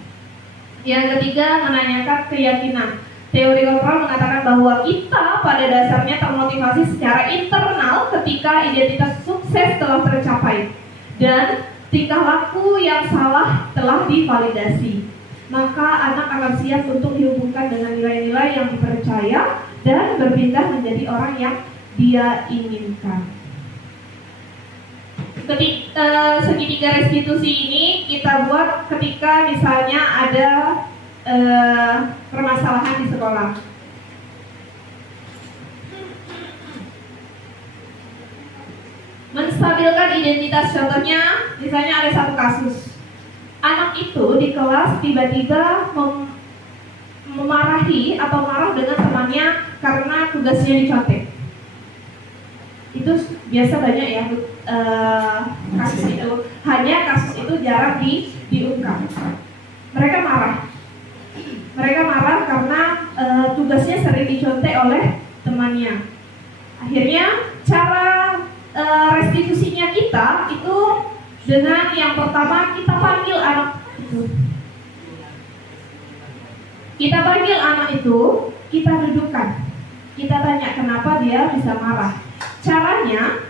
Yang ketiga, menanyakan keyakinan. Teori kontrol mengatakan bahwa kita pada dasarnya termotivasi secara internal ketika identitas sukses telah tercapai dan tingkah laku yang salah telah divalidasi. Maka anak akan siap untuk dihubungkan dengan nilai-nilai yang dipercaya dan berpindah menjadi orang yang dia inginkan. Segitiga restitusi ini kita buat ketika misalnya ada permasalahan di sekolah. Menstabilkan identitas, contohnya misalnya ada satu kasus, anak itu di kelas tiba-tiba memarahi atau marah dengan temannya karena tugasnya dicontek. Itu biasa banyak ya kasus itu, hanya kasus itu jarang diungkap. Mereka marah karena tugasnya sering dicontek oleh temannya. Akhirnya cara restitusinya kita itu dengan yang pertama kita panggil anak itu. Kita dudukkan. Kita tanya kenapa dia bisa marah. Caranya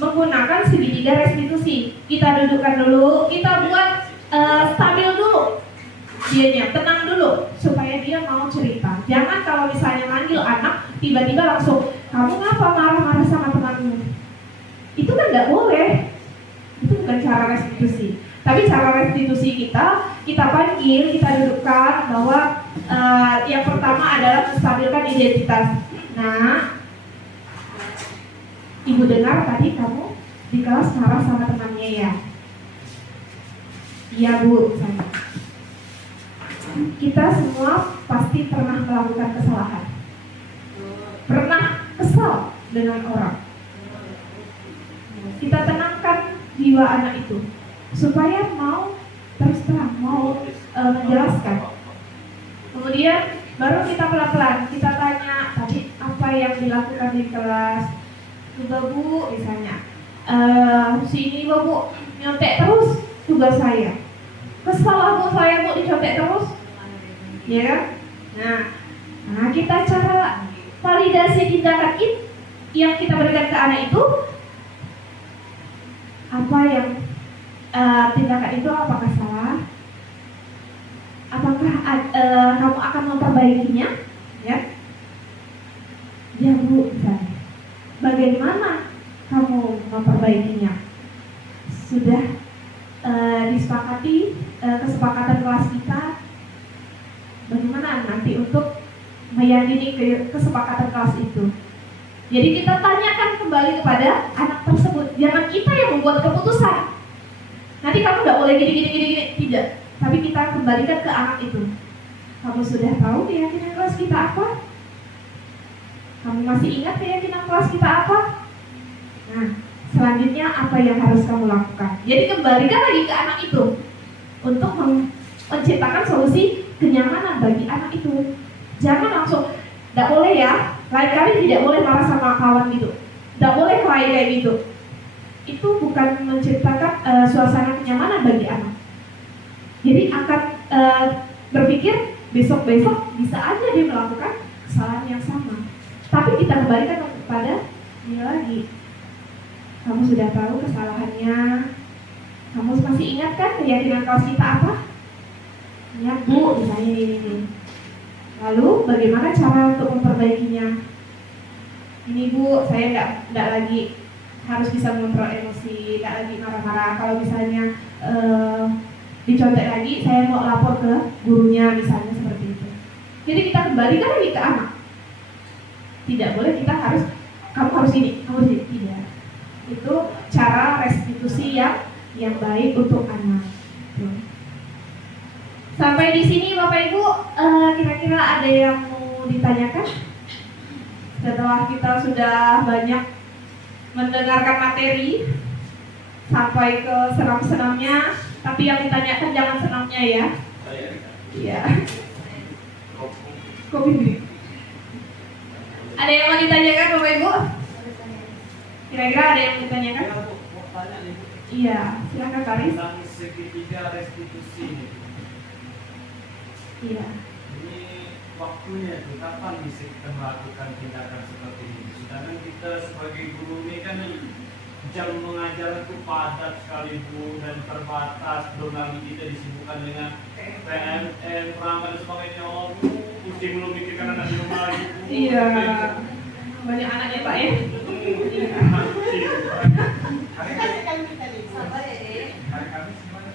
menggunakan segitiga restitusi. Kita dudukkan dulu, kita buat stabil dulu. Dianya tenang dulu supaya dia mau cerita. Jangan kalau misalnya manggil anak tiba-tiba langsung, kamu ngapa marah-marah sama temanmu? Itu kan tidak boleh. Itu bukan cara restitusi. Tapi cara restitusi kita panggil, kita dudukkan bahwa yang pertama adalah menstabilkan identitas. Nah, ibu dengar tadi kamu di kelas marah sama temannya ya? Iya bu, misalnya. Kita semua pasti pernah melakukan kesalahan. Pernah kesal dengan orang. Kita tenangkan jiwa anak itu supaya mau terus terang, mau menjelaskan. Kemudian baru kita pelan-pelan, kita tanya tadi apa yang dilakukan di kelas. Coba bu, misalnya sini bu nyontek terus tugas saya. Kesal bu saya bu dicontek terus. Ya, nah kita cara validasi tindakan yang kita berikan ke anak itu, apa yang tindakan itu apakah salah? Apakah kamu akan memperbaikinya? Ya, ya bu, misalnya. Bagaimana kamu memperbaikinya? Sudah disepakati kesepakatan kelas kita. Bagaimana nanti untuk meyakini kesepakatan kelas itu? Jadi kita tanyakan kembali kepada anak tersebut. Jangan kita yang membuat keputusan. Nanti kamu tidak boleh gini, tidak. Tapi kita kembalikan ke anak itu. Kamu sudah tahu keyakinan kelas kita apa? Kamu masih ingat keyakinan kelas kita apa? Nah, selanjutnya apa yang harus kamu lakukan? Jadi kembalikan lagi ke anak itu untuk menciptakan solusi kenyamanan bagi anak itu. Jangan langsung, tidak boleh ya, lain kali tidak boleh marah sama kawan gitu, tidak boleh kayak gitu. Itu bukan menciptakan suasana kenyamanan bagi anak. Jadi akan berpikir besok-besok bisa aja dia melakukan kesalahan yang sama. Tapi kita kembalikan kepada dia lagi. Kamu sudah tahu kesalahannya. Kamu masih ingat kan keyakinan kelas kita apa? Ya bu, misalnya ini. Lalu bagaimana cara untuk memperbaikinya? Ini bu, saya tidak lagi harus bisa mengontrol emosi, tidak lagi marah-marah. Kalau misalnya dicontek lagi, saya mau lapor ke gurunya misalnya seperti itu. Jadi kita kembalikan lagi ke anak. Tidak boleh kita harus, kamu harus ini, tidak. Itu cara restitusi yang baik untuk anak. Sampai di sini Bapak Ibu, kira-kira ada yang mau ditanyakan? Setelah kita sudah banyak mendengarkan materi sampai ke senam-senamnya, tapi yang ditanyakan jangan senamnya ya. Iya. Kopi. Ada yang mau ditanyakan Bapak Ibu? Kira-kira ada yang mau ditanyakan? Iya, silakan Karis. Tentang segitiga restitusi. Iya. Ini waktunya tuh kapan bisa kita melakukan tindakan seperti ini? Sedangkan kita sebagai guru ini kan jam mengajar itu padat sekali Bu dan terbatas, belum lagi kita disibukkan dengan PMN, perangkat dan sebagainya. Oh Bu, mesti belum mikirkan anak di rumah lagi Bu. Iya. Banyak anaknya Pak ya. Hari Kamis gimana?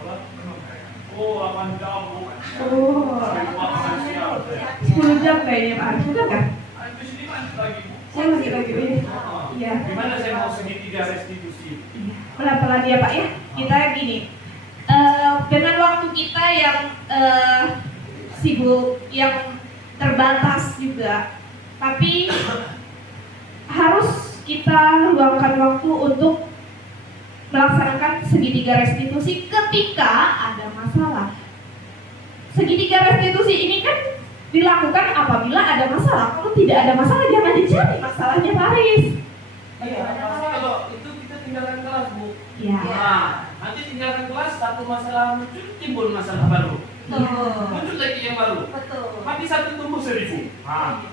Allah penuh hari Kamis. Oh, 8 jam Bu. Oh. Makan siang. 10 jam kayaknya Pak Arif, betul kan? Habis ini lanjut lagi Bu. Saya lagi iya. Gimana saya mau segitiga restitusi? Pelan-pelan ya Pak ya. Kita gini, dengan waktu kita yang sibuk, yang terbatas juga, tapi harus kita luangkan waktu untuk melaksanakan segitiga restitusi ketika ada masalah. Segitiga restitusi ini kan dilakukan apabila ada masalah. Kalau tidak ada masalah, jangan dicari masalahnya Pak Aris. Iya, pasti kalau itu kita tinggalkan kelas Bu. Ya. Nah, nanti tinggalkan kelas, satu masalah muncul, timbul masalah baru. Muncul lagi yang baru. Betul. Mati satu tumbuh 1000. Nah,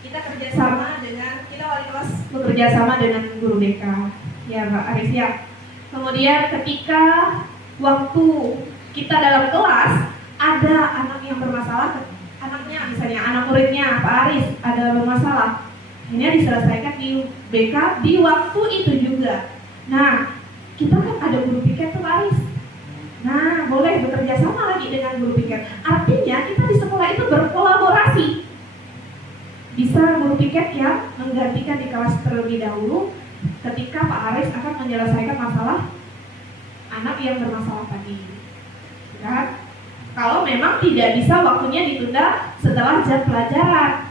Kita kerjasama dengan kita wali kelas. Bekerja sama dengan guru BK. Ya Pak Aris ya. Kemudian ketika waktu kita dalam kelas ada anak yang bermasalah, anaknya misalnya anak muridnya Pak Aris ada bermasalah, ini diselesaikan di BK di waktu itu juga. Nah, kita kan ada guru piket tuh Pak Aris. Nah, boleh bekerja sama lagi dengan guru piket. Artinya kita di sekolah itu berkolaborasi. Bisa guru piket yang menggantikan di kelas terlebih dahulu ketika Pak Aris akan menyelesaikan masalah anak yang bermasalah tadi. Kan? Kalau memang tidak bisa waktunya ditunda setelah jam pelajaran.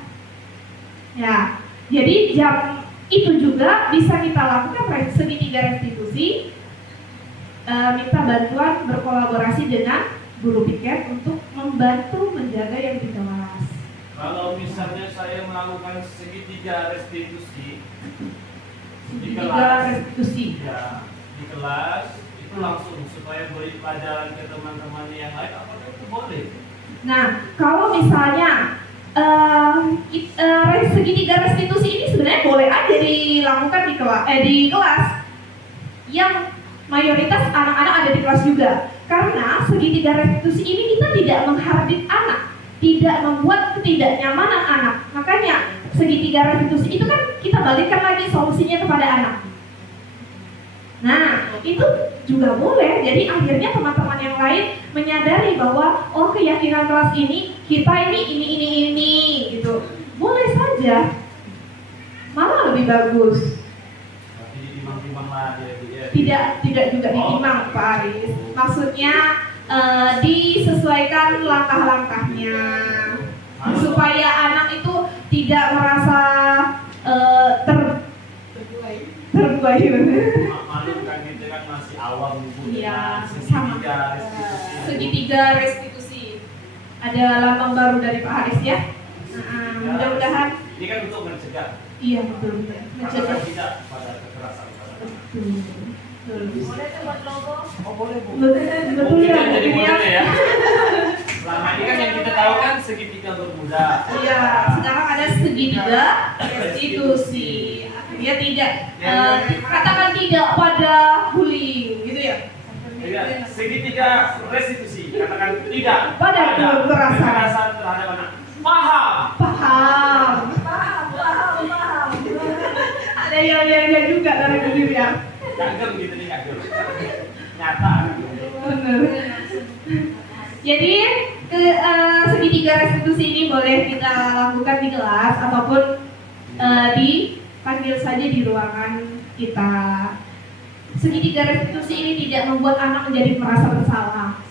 Ya, jadi jam itu juga bisa kita lakukan segitiga restitusi, minta bantuan berkolaborasi dengan guru piket untuk membantu menjaga yang di kelas. kalau misalnya saya melakukan segitiga restitusi di Segitiga kelas, restitusi. ya, di kelas itu langsung supaya beri pelajaran ke teman-teman yang lain, apakah itu boleh? Nah, kalau misalnya segitiga restitusi ini sebenarnya boleh aja dilakukan di kelas yang mayoritas anak-anak ada di kelas juga. Karena segitiga restitusi ini kita tidak menghardit anak, tidak membuat ketidaknyamanan anak. Makanya segitiga restitusi itu kan kita balikkan lagi solusinya kepada anak. Nah, itu juga boleh. Jadi akhirnya teman-teman yang lain menyadari bahwa oh keyakinan kelas ini kita ini gitu. Boleh saja. Malah lebih bagus. Tapi ditimbang-timbang lah dia. Tidak juga ditimbang Pak Aris. Maksudnya disesuaikan langkah-langkahnya supaya anak itu tidak merasa terbuai. Malu kan kita kan masih awam Bu. Iya, Segitiga restitusi. Segitiga restitusi. Ada lambang baru dari Pak Haris ya. Mudah-mudahan. Ini kan untuk mencegah. Iya betul. Mencegah tidak pada kekerasan. Betul. Boleh tuh buat logo. Oh boleh Bu. Betul Mungkin ya. jadi Mungkin ya. model ya. Selama ini kan yang kita tahu kan segitiga bermuda. Iya. Sekarang ada segitiga restitusi. Dia tidak katakan tidak pada bullying gitu ya. Tidak, segitiga restitusi. Katakan tidak Pada kekerasan terhadap anak. Paham. Ada yang juga dari diri ya. Kagem gitu nih kagem. Nyata. Benar. Jadi segitiga restitusi ini boleh kita lakukan di kelas ataupun dipanggil saja di ruangan kita. Segitiga restitusi ini tidak membuat anak menjadi merasa bersalah,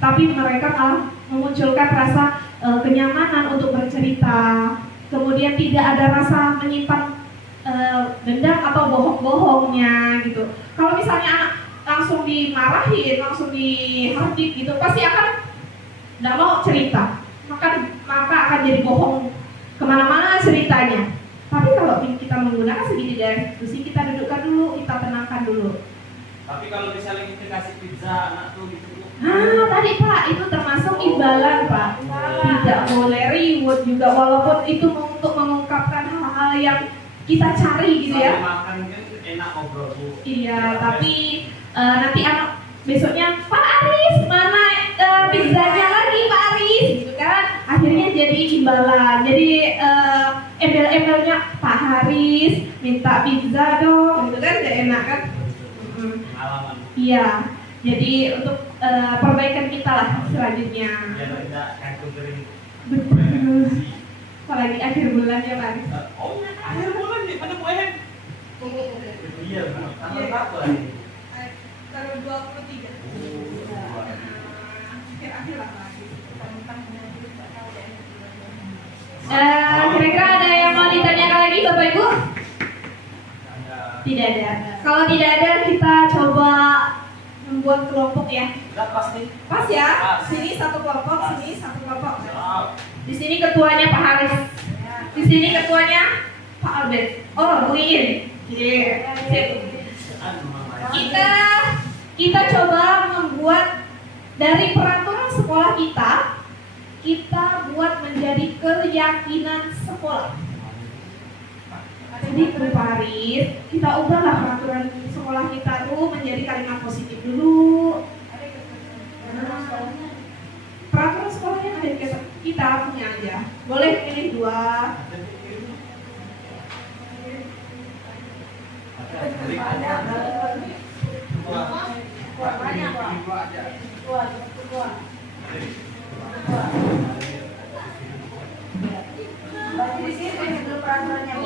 tapi mereka malah memunculkan rasa kenyamanan untuk bercerita. Kemudian tidak ada rasa menyimpan dendam atau bohong-bohongnya gitu. Kalau misalnya anak langsung dimarahin, langsung dihardit gitu, pasti akan tidak mau cerita. Maka akan jadi bohong kemana-mana ceritanya. Tapi kalau kita menggunakan segitiga restitusi, kita dudukkan dulu, kita tenangkan dulu. Tapi kalau misalnya kita kasih pizza anak tuh gitu. Tadi Pak, itu termasuk imbalan Pak. Tidak boleh reward juga, walaupun itu untuk mengungkapkan hal-hal yang kita cari gitu ya. Sambil makan kan enak ngobrol Bu. Iya, tapi nanti anak besoknya Pak Aris mana pizzanya lagi Pak Aris gitu kan. Akhirnya jadi imbalan. Jadi embel-embelnya Pak Haris minta pizza dong gitu kan, gak enak kan. Pengalaman. Iya, jadi untuk perbaikan kita lah selanjutnya. Biar tidak kantung kering. Betul. Apalagi akhir bulan ya Pak Aris. Oh, akhir bulan nih, pada buahan. Iya, tanggal berapa ini? Tanggal 23. Akhir-akhir lah Pak Aris. Kira-kira ada yang mau ditanyakan lagi Bapak Ibu? Tidak ada. Kalau tidak ada, kita coba membuat kelompok ya. Udah pasti. Pas ya? Pas. Sini satu kelompok, sini satu kelompok. Siap. Di sini ketuanya Pak Haris. Di sini ketuanya Pak Albert. Oh, Bu Iin. Iya. Sip. Kita coba membuat dari peraturan sekolah kita buat menjadi keyakinan sekolah. Jadi Bu Paris, kita ubahlah peraturan sekolah kita tuh menjadi kalimat positif dulu. Peraturan sekolahnya ada di kita punya aja. Boleh pilih 2.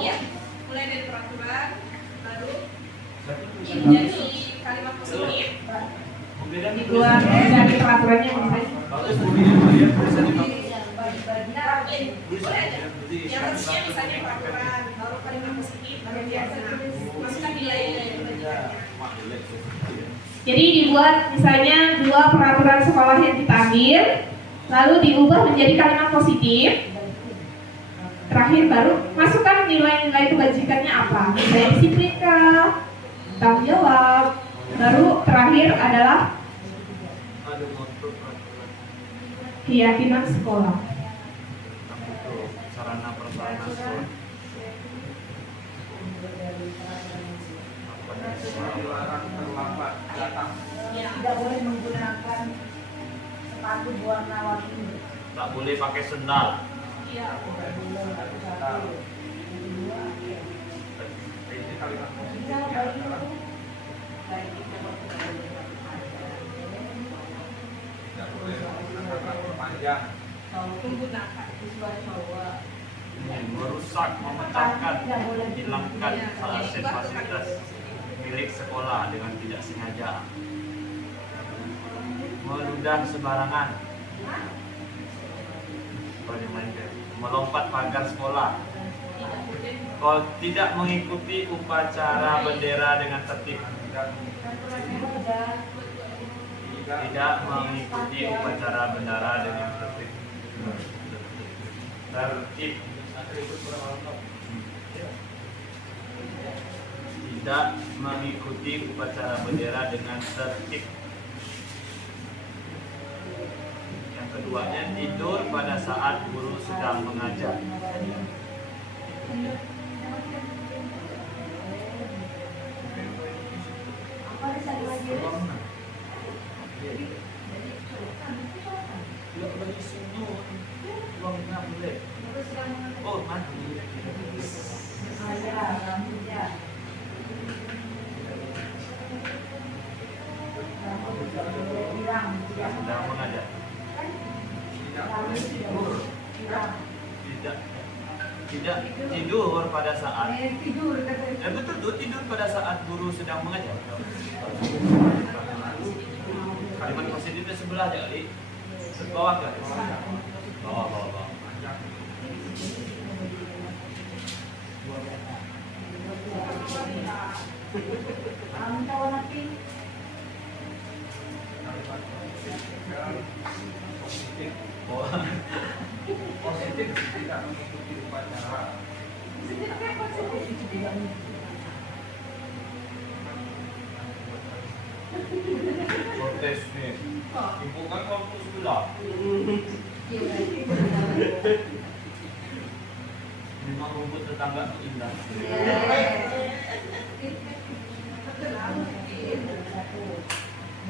Iya, mulai dari peraturan, lalu jadi kalimat positif. Dibuat dari peraturannya Bagus Bu, dia bisa dipakai. boleh aja. Yang harusnya misalnya peraturan, baru kalimat positif, baru biasa. Masukkan nilai dari pelajarannya. Jadi dibuat misalnya 2 peraturan sekolah yang kita ambil, lalu diubah menjadi kalimat positif. Terakhir baru masukkan nilai-nilai kebajikannya apa? Nilai disiplin kah? Tanggung jawab. Baru terakhir adalah keyakinan sekolah. Sarana prasarana sekolah. Terlambat datang. Tidak boleh menggunakan sepatu warna-warni. Tak boleh pakai sendal. Iya. Ini kalimat positifnya adalah tidak boleh menggunakan rambut panjang. Menggunakan. Merusak, memecahkan, hilangkan fasilitas milik sekolah dengan tidak sengaja. Meludah sembarangan. Melompat pagar sekolah. Kalau tidak mengikuti upacara bendera dengan tertib. Tidak mengikuti upacara bendera dengan tertib. Tertib. Tidak mengikuti upacara bendera dengan tertib. Yang keduanya, tidur pada saat guru sedang mengajar. Oh, mati. Sedang mengajar. Tidak tidur pada saat betul tuh, tidur pada saat guru sedang mengajar. Kalimat positif itu sebelah aja kali. Bawah ke bawah. Positif tidak mengikuti upacara. Ibu kan kamu sebelah. Memang rumput tetangga tuh indah.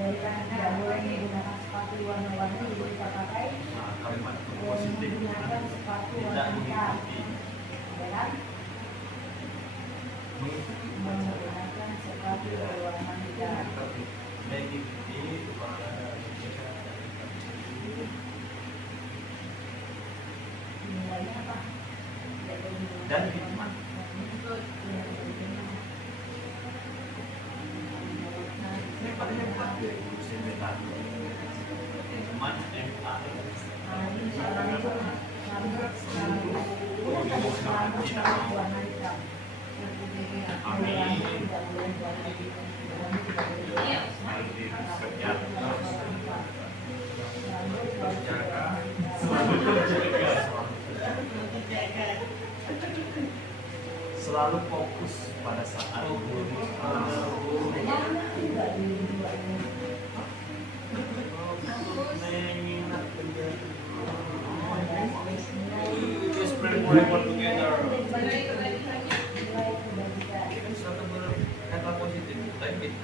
Dari kan tidak boleh menggunakan sepatu warna-warni yang kita pakai. Nah, kalimat positif Menggunakan sepatu tidak warna hitam. mengikuti. Ya kan? Menggunakan sepatu warna hitam. Mengikuti Nilainya apa? dan hikmat. Ini paling hebat ya, guru sebentar. Hikmat MA. Selalu fokus pada saat just bring more people together. Ini suatu kata positif, like it.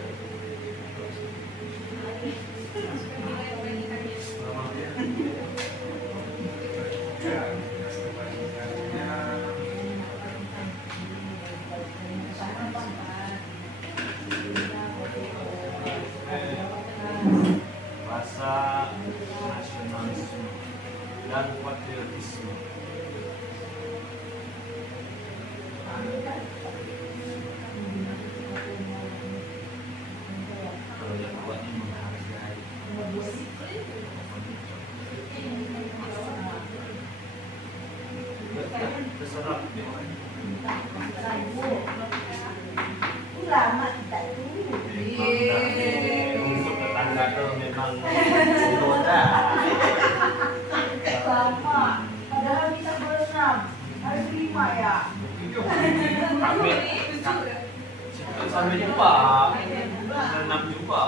Rasa nasionalisme dan patriotisme. Kalau yang kuatnya menghargai. Terserah. Lama kita itu. Untuk tetangga tuh memang menggoda. Lama. Padahal kita berenam. Hari 5 ya. Kami sampai jumpa. 6 jumpa.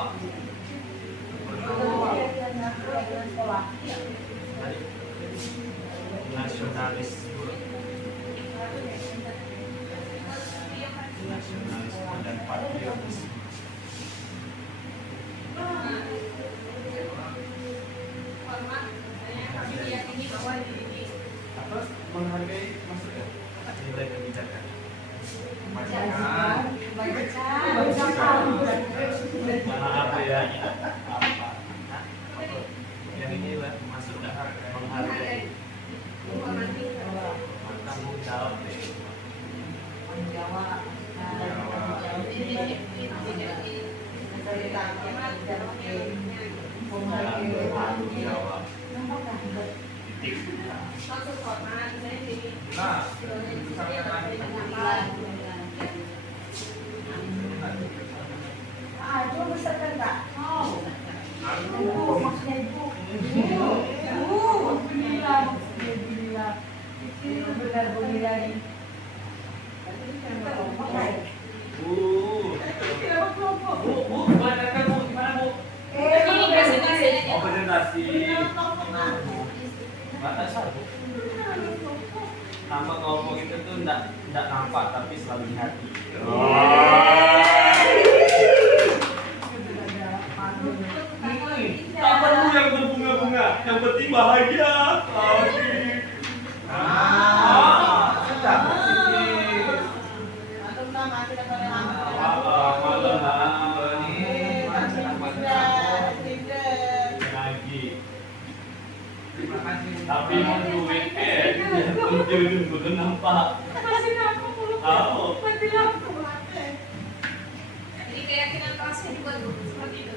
Sekolah. Nasionalisme. Nasionalisme dan patriotisme. Apa menghargai maksudnya? Nilai kebijakan. Mana apa ya? Apa? Yang ini lah masuk dalam menghargai. Tanggung jawab deh. Tanggung jawab. Titik. Nah, Itu besar kan Kak? Maksudnya ibu. Alhamdulillah, alhamdulillah. Itu benar gembira nih. Gimana kan Bu? Gimana Bu? Oh, presentasi. Nggak salah Bu. Nama kelompok itu tuh enggak nampak tapi selalu di hati. Tak perlu yang berbunga-bunga, yang penting bahagia. Sudah. Tapi mau duit ujung bukan nampak. Tahu. Jadi keyakinan kelasnya juga tuh seperti itu.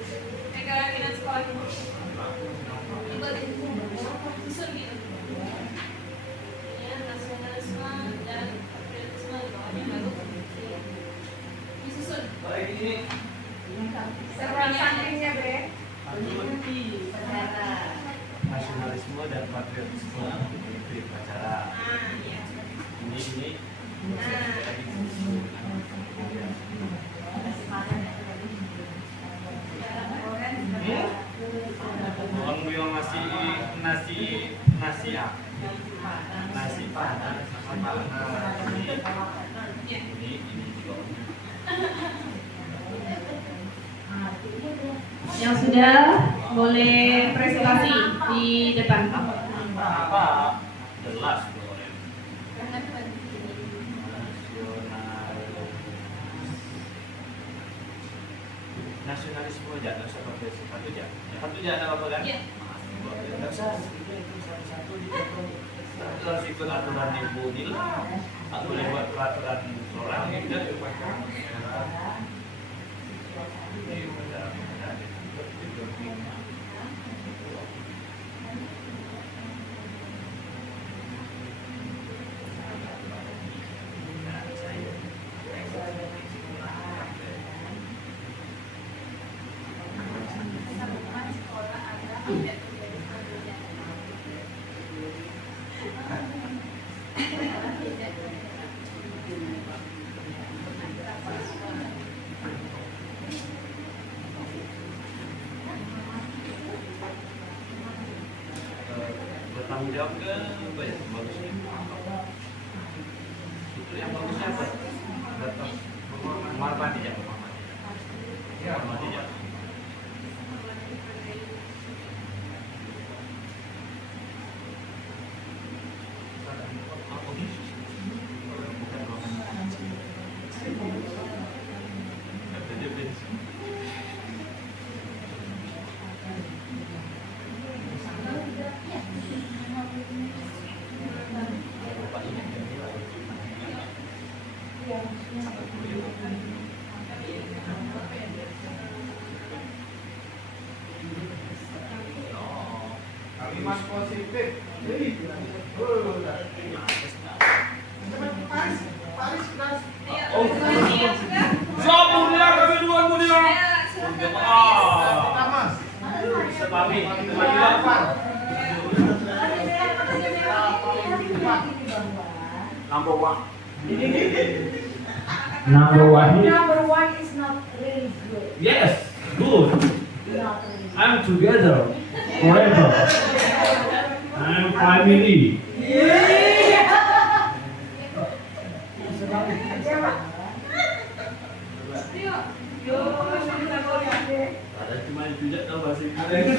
Kayak keyakinan sekolah itu. Juga susun gitu. Ya, nasionalisme dan patriotisme di bawahnya baru disusun. Baik ini. Sampingnya Bre. Nasionalisme dan patriotisme itu pacara. Iya. Ini. Nah. Ini juga. Yang sudah boleh presentasi di depan. Apa? Jelas boleh. Nasionalisme aja, nggak usah pakai satu aja. Satu aja ada apa kan? Iya. Nggak usah, itu satu-satu kita harus ikut aturan ibu Nila. Tak boleh buat peraturan orang gitu. Bertanggung jawab ke apa ya? Bagusnya itu yang bagusnya apa? Datang menghormati ya, menghormati ya. Kalimat positif. Paris sudah. Oh, Sabunia kami dua mulia. Mas. Sepami, number one. Number one. Number one is not really good. Yes, good. Not really. I'm together forever. I'm family. Ada cuma itu aja tahu bahasa Inggris.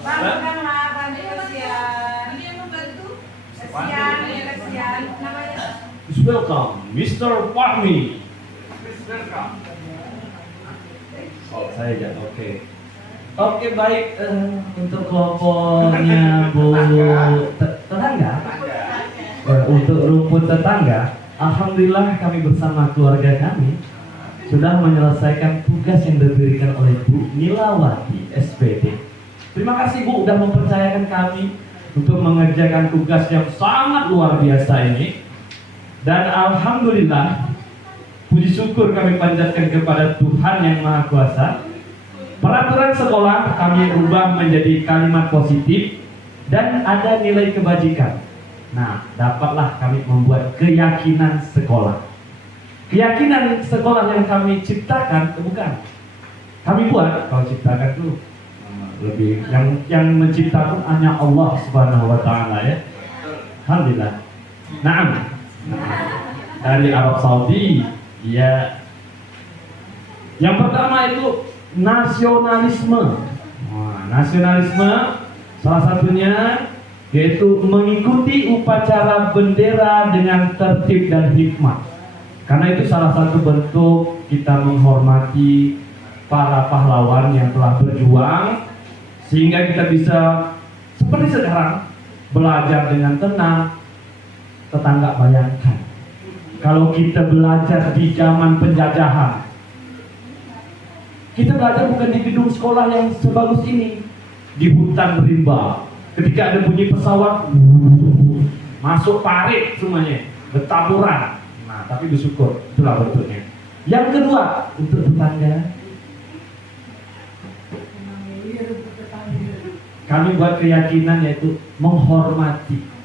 Bangunlah bantu kesian. Ini yang membantu. Kesian, kesian. Namanya. Please welcome Mr. Fahmi. Oh, saya aja. Oke. Oke, baik. Untuk kelompoknya Bu tetangga. Untuk rumput tetangga, alhamdulillah kami bersama keluarga kami sudah menyelesaikan tugas yang diberikan oleh Bu Nilawati SPD. Terima kasih Bu sudah mempercayakan kami untuk mengerjakan tugas yang sangat luar biasa ini. Dan alhamdulillah, puji syukur kami panjatkan kepada Tuhan yang Maha Kuasa. Peraturan sekolah kami ubah menjadi kalimat positif dan ada nilai kebajikan. Nah, dapatlah kami membuat keyakinan sekolah. Keyakinan sekolah yang kami ciptakan, bukan kami buat, kalau ciptakan itu lebih yang menciptakan hanya Allah Subhanahu wa taala ya. Alhamdulillah. Naam. Dari Arab Saudi, ya. Yang pertama itu nasionalisme. Nah, nasionalisme salah satunya yaitu mengikuti upacara bendera dengan tertib dan hikmat. Karena itu salah satu bentuk kita menghormati para pahlawan yang telah berjuang, sehingga kita bisa seperti sekarang belajar dengan tenang. Tetangga bayangkan kalau kita belajar di zaman penjajahan, kita belajar bukan di gedung sekolah yang sebagus ini, di hutan rimba. Ketika ada bunyi pesawat, masuk parit semuanya, bertaburan. Nah, tapi bersyukur, itulah bentuknya. Yang kedua, untuk tetangga, kami buat keyakinan yaitu menghormati.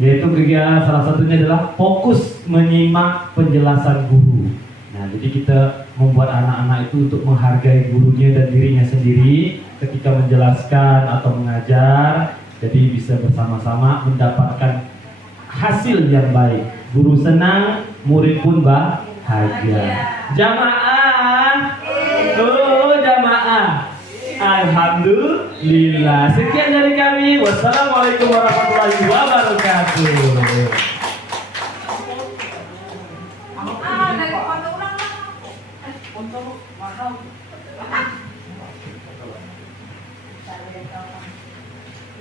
Yaitu kegiatan salah satunya adalah fokus menyimak penjelasan guru. Nah, jadi kita membuat anak-anak itu untuk menghargai gurunya dan dirinya sendiri ketika menjelaskan atau mengajar. Jadi bisa bersama-sama mendapatkan hasil yang baik. Guru senang, murid pun bahagia. Jamaah, oh jamaah. Alhamdulillah. Sekian dari kami. Wassalamualaikum warahmatullahi wabarakatuh.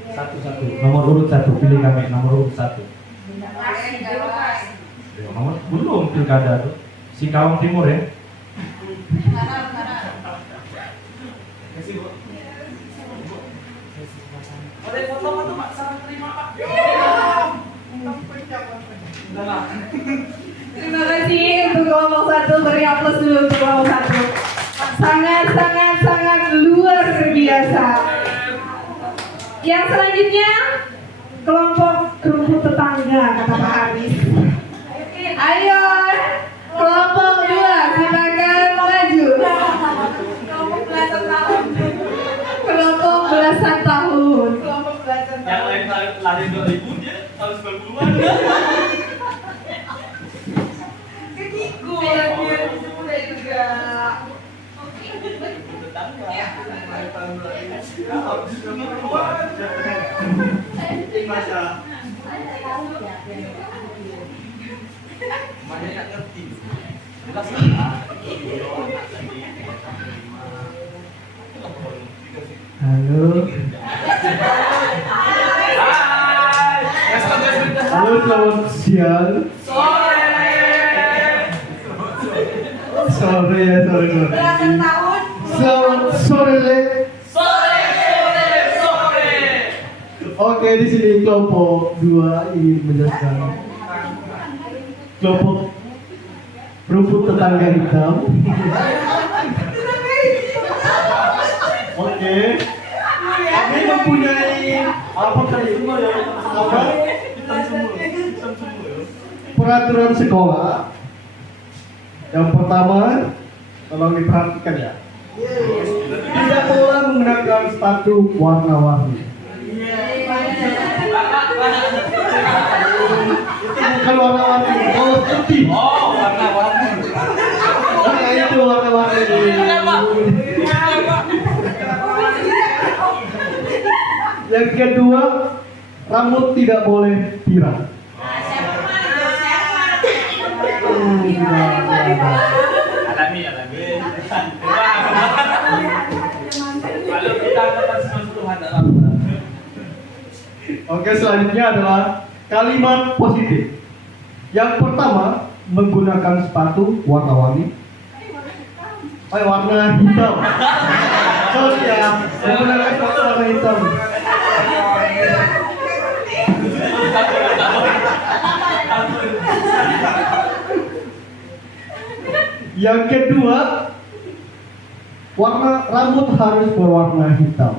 Satu-satu. Nomor urut 1. Pilih kami nomor urut 1. Nomor belum pilkada tuh. Singkawang Timur ya. Terima kasih untuk kelompok 1, beri aplaus dulu untuk kelompok 1. Sangat luar biasa. Yang selanjutnya kelompok rumput tetangga, kata Pak Aris. Ayo, kelompok 2, silakan maju. Kelompok belasan tahun. Yang lain lari 2000 dia tahun 90-an. Halo. Halo, selamat siang. Sore ya, sore. Selamat sore, Le. Oke, di sini kelompok 2 ingin menjelaskan kelompok rumput tetangga hitam. Oke. Kami mempunyai apa tadi? Apa? Peraturan sekolah. Yang pertama, tolong diperhatikan ya. Tidak boleh menggunakan sepatu warna-warni. Itu bukan warna-warni, oh putih. Oh, warna-warni. Nah, itu warna-warni. Yang kedua, rambut tidak boleh pirang. Alami. Kalau kita dapat sentuhan dalam. Oke, selanjutnya adalah kalimat positif. Yang pertama, menggunakan sepatu warna-warni. Warna hitam. Sorry ya, menggunakan sepatu warna hitam. Yang kedua, warna rambut harus berwarna hitam.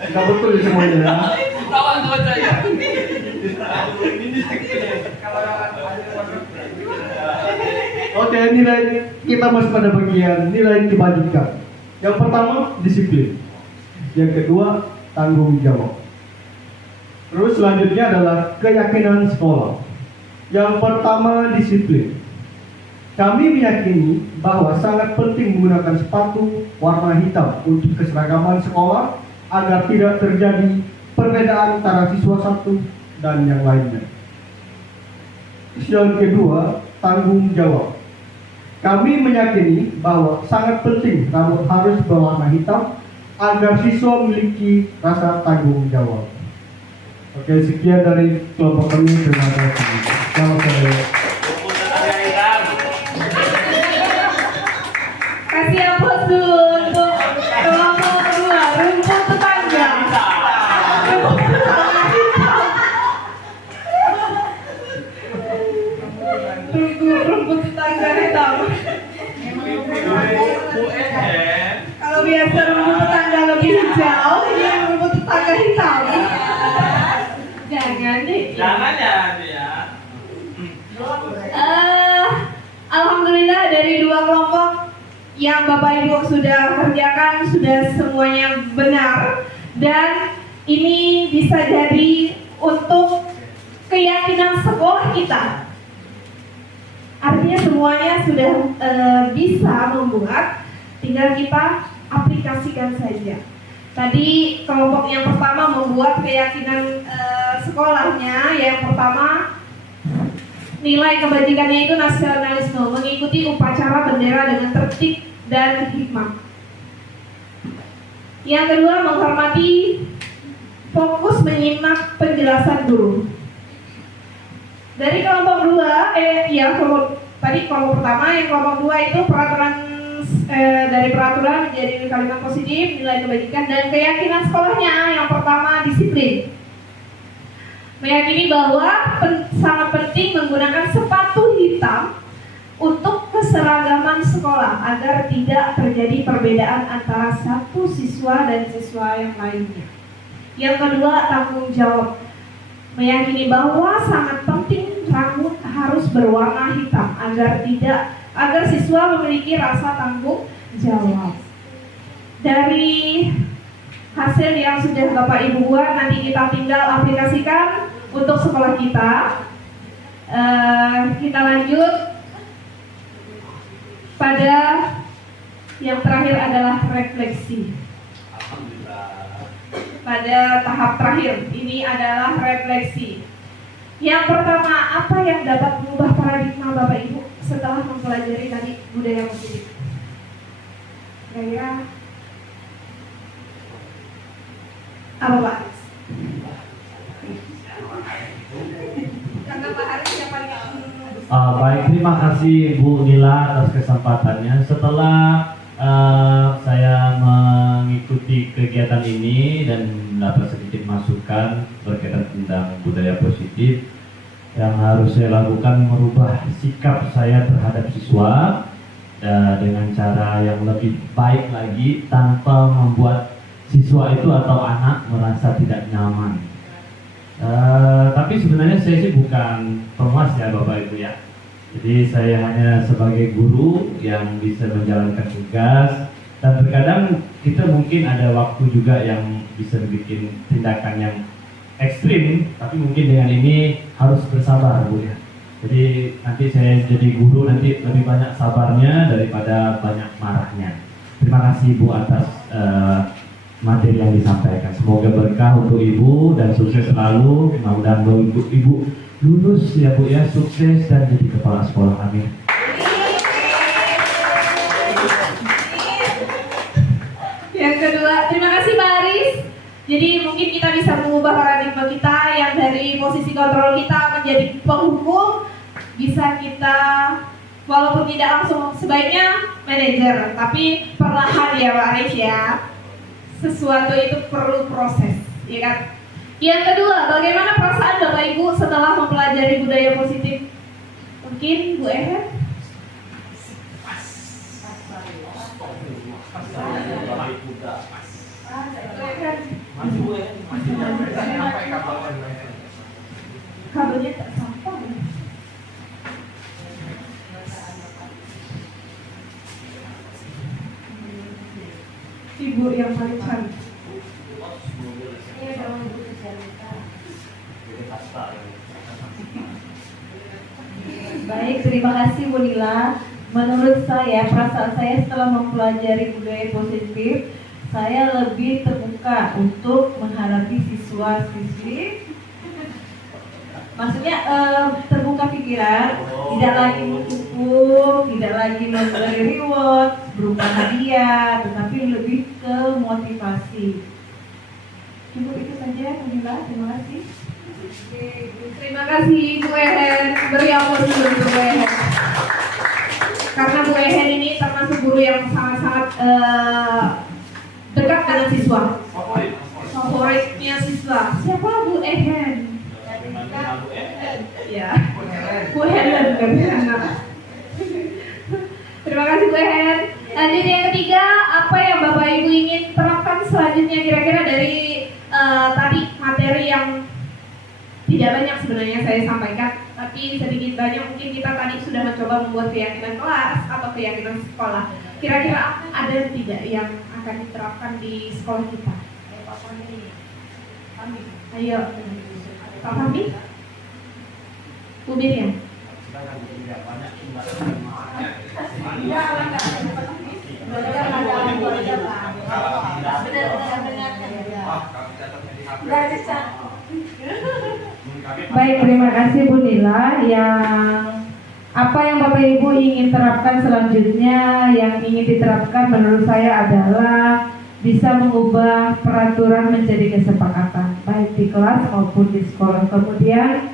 Tidak betul semuanya ya. Oke, nilai kita masuk pada bagian nilai kebajikan. Yang pertama, disiplin. Yang kedua, tanggung jawab. Terus selanjutnya adalah keyakinan sekolah. Yang pertama, disiplin. Kami meyakini bahwa sangat penting menggunakan sepatu warna hitam untuk keseragaman sekolah agar tidak terjadi perbedaan antara siswa satu dan yang lainnya. Yang kedua, tanggung jawab. Kami meyakini bahwa sangat penting rambut harus berwarna hitam agar siswa memiliki rasa tanggung jawab. Oke, sekian dari kelompok kami. Terima kasih. Selamat sore. Kasih aplaus dulu untuk kelompok 2, rumput tetangga. Rumput tetangga hitam. Kalau biasa rumput tetangga lebih hijau, ini rumput tetangga hitam. Jangan deh. Jangan ya. Alhamdulillah dari 2 kelompok yang Bapak Ibu sudah kerjakan sudah semuanya benar, dan ini bisa jadi untuk keyakinan sekolah kita. Artinya semuanya sudah bisa membuat, tinggal kita aplikasikan saja. Tadi kelompok yang pertama membuat keyakinan sekolahnya. Yang pertama, nilai kebajikannya itu nasionalisme, mengikuti upacara bendera dengan tertib dan hikmah. Yang kedua, menghormati, fokus menyimak penjelasan guru. Dari kelompok dua, kelompok pertama, yang kelompok dua itu dari peraturan menjadi kalimat positif, nilai kebajikan, dan keyakinan sekolahnya. Yang pertama, disiplin. Meyakini bahwa sangat penting menggunakan sepatu hitam untuk keseragaman sekolah agar tidak terjadi perbedaan antara satu siswa dan siswa yang lainnya. Yang kedua, tanggung jawab. Meyakini bahwa sangat penting rambut harus berwarna hitam agar siswa memiliki rasa tanggung jawab. Dari hasil yang sudah Bapak Ibu buat, nanti kita tinggal aplikasikan untuk sekolah kita. Kita lanjut pada yang terakhir adalah refleksi. Pada tahap terakhir ini adalah refleksi. Yang pertama, apa yang dapat mengubah paradigma Bapak Ibu setelah mempelajari tadi budaya positif? Kira-kira apa Pak? Karena Pak Haris yang paling baik, terima kasih Bu Nila atas kesempatannya. Setelah saya mengikuti kegiatan ini dan dapat sedikit masukan berkaitan tentang budaya positif, yang harus saya lakukan merubah sikap saya terhadap siswa dengan cara yang lebih baik lagi tanpa membuat siswa itu atau anak merasa tidak nyaman. Tapi sebenarnya saya sih bukan penguas ya Bapak Ibu ya. Jadi saya hanya sebagai guru yang bisa menjalankan tugas, dan terkadang kita mungkin ada waktu juga yang bisa bikin tindakan yang ekstrim, tapi mungkin dengan ini harus bersabar Bu ya. Jadi nanti saya jadi guru nanti lebih banyak sabarnya daripada banyak marahnya. Terima kasih Bu atas materi yang disampaikan. Semoga berkah untuk Ibu dan sukses selalu. Mudah-mudahan untuk Ibu lulus ya Bu ya, sukses dan jadi kepala sekolah. Amin. Yang kedua, terima kasih Pak Haris. Jadi mungkin kita bisa mengubah paradigma kita yang dari posisi kontrol kita menjadi penghukum. Bisa kita, walaupun tidak langsung sebaiknya manajer, tapi perlahan ya Pak Haris ya. Sesuatu itu perlu proses, ya kan? Yang kedua, bagaimana perasaan Bapak Ibu setelah mempelajari budaya positif? Mungkin Bu Eher? Kabelnya tak sampai. Ibu yang paling cantik. Baik, terima kasih Bu Nila. Menurut saya, perasaan saya setelah mempelajari budaya positif, saya lebih terbuka untuk menghadapi siswa-siswi. Maksudnya terbuka pikiran, tidak lagi mendukung, tidak lagi memberi reward berupa hadiah, tetapi lebih ke motivasi. Cukup itu saja Bu Nila, terima kasih. Terima kasih Bu Ehen, beri aplaus dulu untuk Bu Ehen. Karena Bu Ehen ini termasuk guru yang sangat-sangat dekat dengan siswa. Favoritnya siswa. Siapa Bu Ehen? Ya, Bu Helen kan. Terima kasih Bu Ehen. Lanjut yang ketiga, apa yang Bapak Ibu ingin terapkan selanjutnya kira-kira dari tadi materi yang tidak banyak sebenarnya saya sampaikan, tapi sedikit banyak mungkin kita tadi sudah mencoba membuat keyakinan kelas atau keyakinan sekolah. Kira-kira ada tidak yang akan diterapkan di sekolah kita? Ayo, Pak Fahmi. Bu Miriam. Silakan tidak banyak tidak. Baik, terima kasih Bu Nila. Apa yang Bapak Ibu ingin terapkan selanjutnya, yang ingin diterapkan menurut saya adalah bisa mengubah peraturan menjadi kesepakatan, baik di kelas maupun di sekolah. Kemudian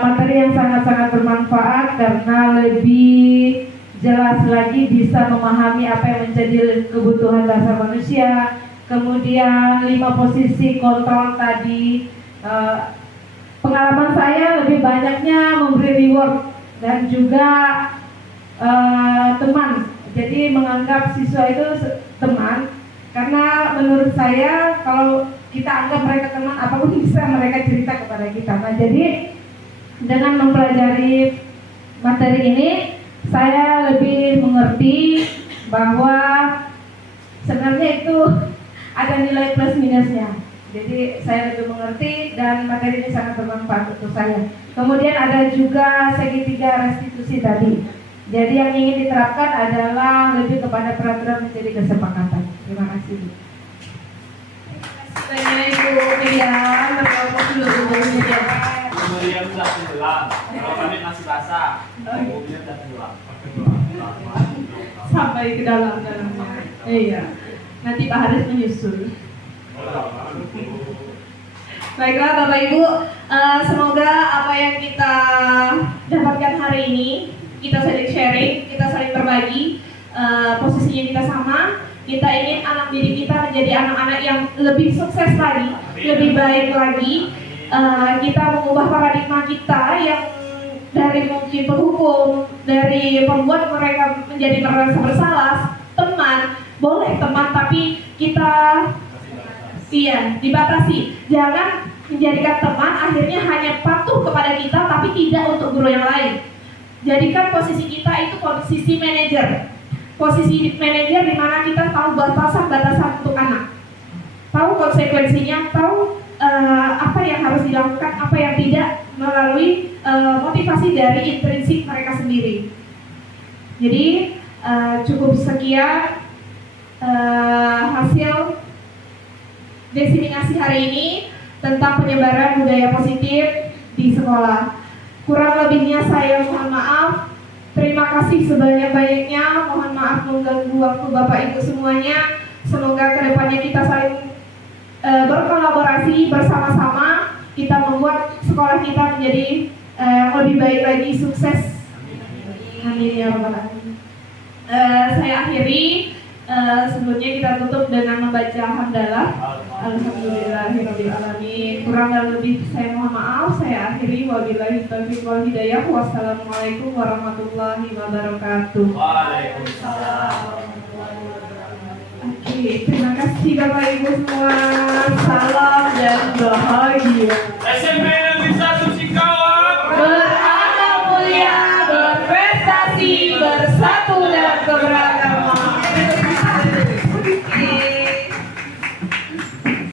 materi yang sangat-sangat bermanfaat karena lebih jelas lagi bisa memahami apa yang menjadi kebutuhan dasar manusia. Kemudian 5 posisi kontrol tadi, pengalaman saya lebih banyaknya memberi reward dan juga teman. Jadi menganggap siswa itu teman, karena menurut saya kalau kita anggap mereka teman, apapun bisa mereka cerita kepada kita. Nah, jadi dengan mempelajari materi ini, saya lebih mengerti bahwa sebenarnya itu ada nilai plus minusnya. Jadi saya lebih mengerti dan materi ini sangat bermanfaat untuk saya. Kemudian ada juga segitiga restitusi tadi. Jadi yang ingin diterapkan adalah lebih kepada peraturan menjadi kesepakatan. Terima kasih. Banyak Ibu Miriam, berkelompok dulu Bu Miriam. Kemudian sudah tenggelam. Kalau kami masih basah, mobilnya sudah tenggelam. Sampai ke dalam-dalamnya. Iya. Nanti Pak Haris menyusul. Baiklah Bapak Ibu, semoga apa yang kita dapatkan hari ini, kita saling sharing, kita saling berbagi, posisinya kita sama. Kita ingin anak didik kita menjadi anak-anak yang lebih sukses lagi, lebih baik lagi. Kita mengubah paradigma kita yang dari mungkin penghukum, dari membuat mereka menjadi merasa bersalah, teman, boleh teman, tapi kita dibatasi. Jangan menjadikan teman akhirnya hanya patuh kepada kita tapi tidak untuk guru yang lain. Jadikan posisi kita itu posisi manajer. Posisi manajer di mana kita tahu batasan-batasan untuk anak. Tahu konsekuensinya, tahu apa yang harus dilakukan, apa yang tidak, melalui motivasi dari intrinsik mereka sendiri. Jadi cukup sekian hasil diseminasi hari ini tentang penyebaran budaya positif di sekolah. Kurang lebihnya saya mohon maaf. Terima kasih sebanyak-banyaknya. Mohon maaf mengganggu waktu Bapak Ibu semuanya. Semoga kedepannya kita saling berkolaborasi bersama-sama. Kita membuat sekolah kita menjadi lebih baik lagi, sukses. Amin ya rabbal alamin. Saya akhiri. Sebelumnya kita tutup dengan membaca hamdalah. Alhamdulillahirabbil alamin. Kurang dan lebih saya mohon maaf. Saya akhiri, wabillahi taufiq wal hidayah. Wassalamualaikum warahmatullahi wabarakatuh. Waalaikumsalam. Oke, terima kasih Bapak Ibu semua. Salam dan bahagia. SMP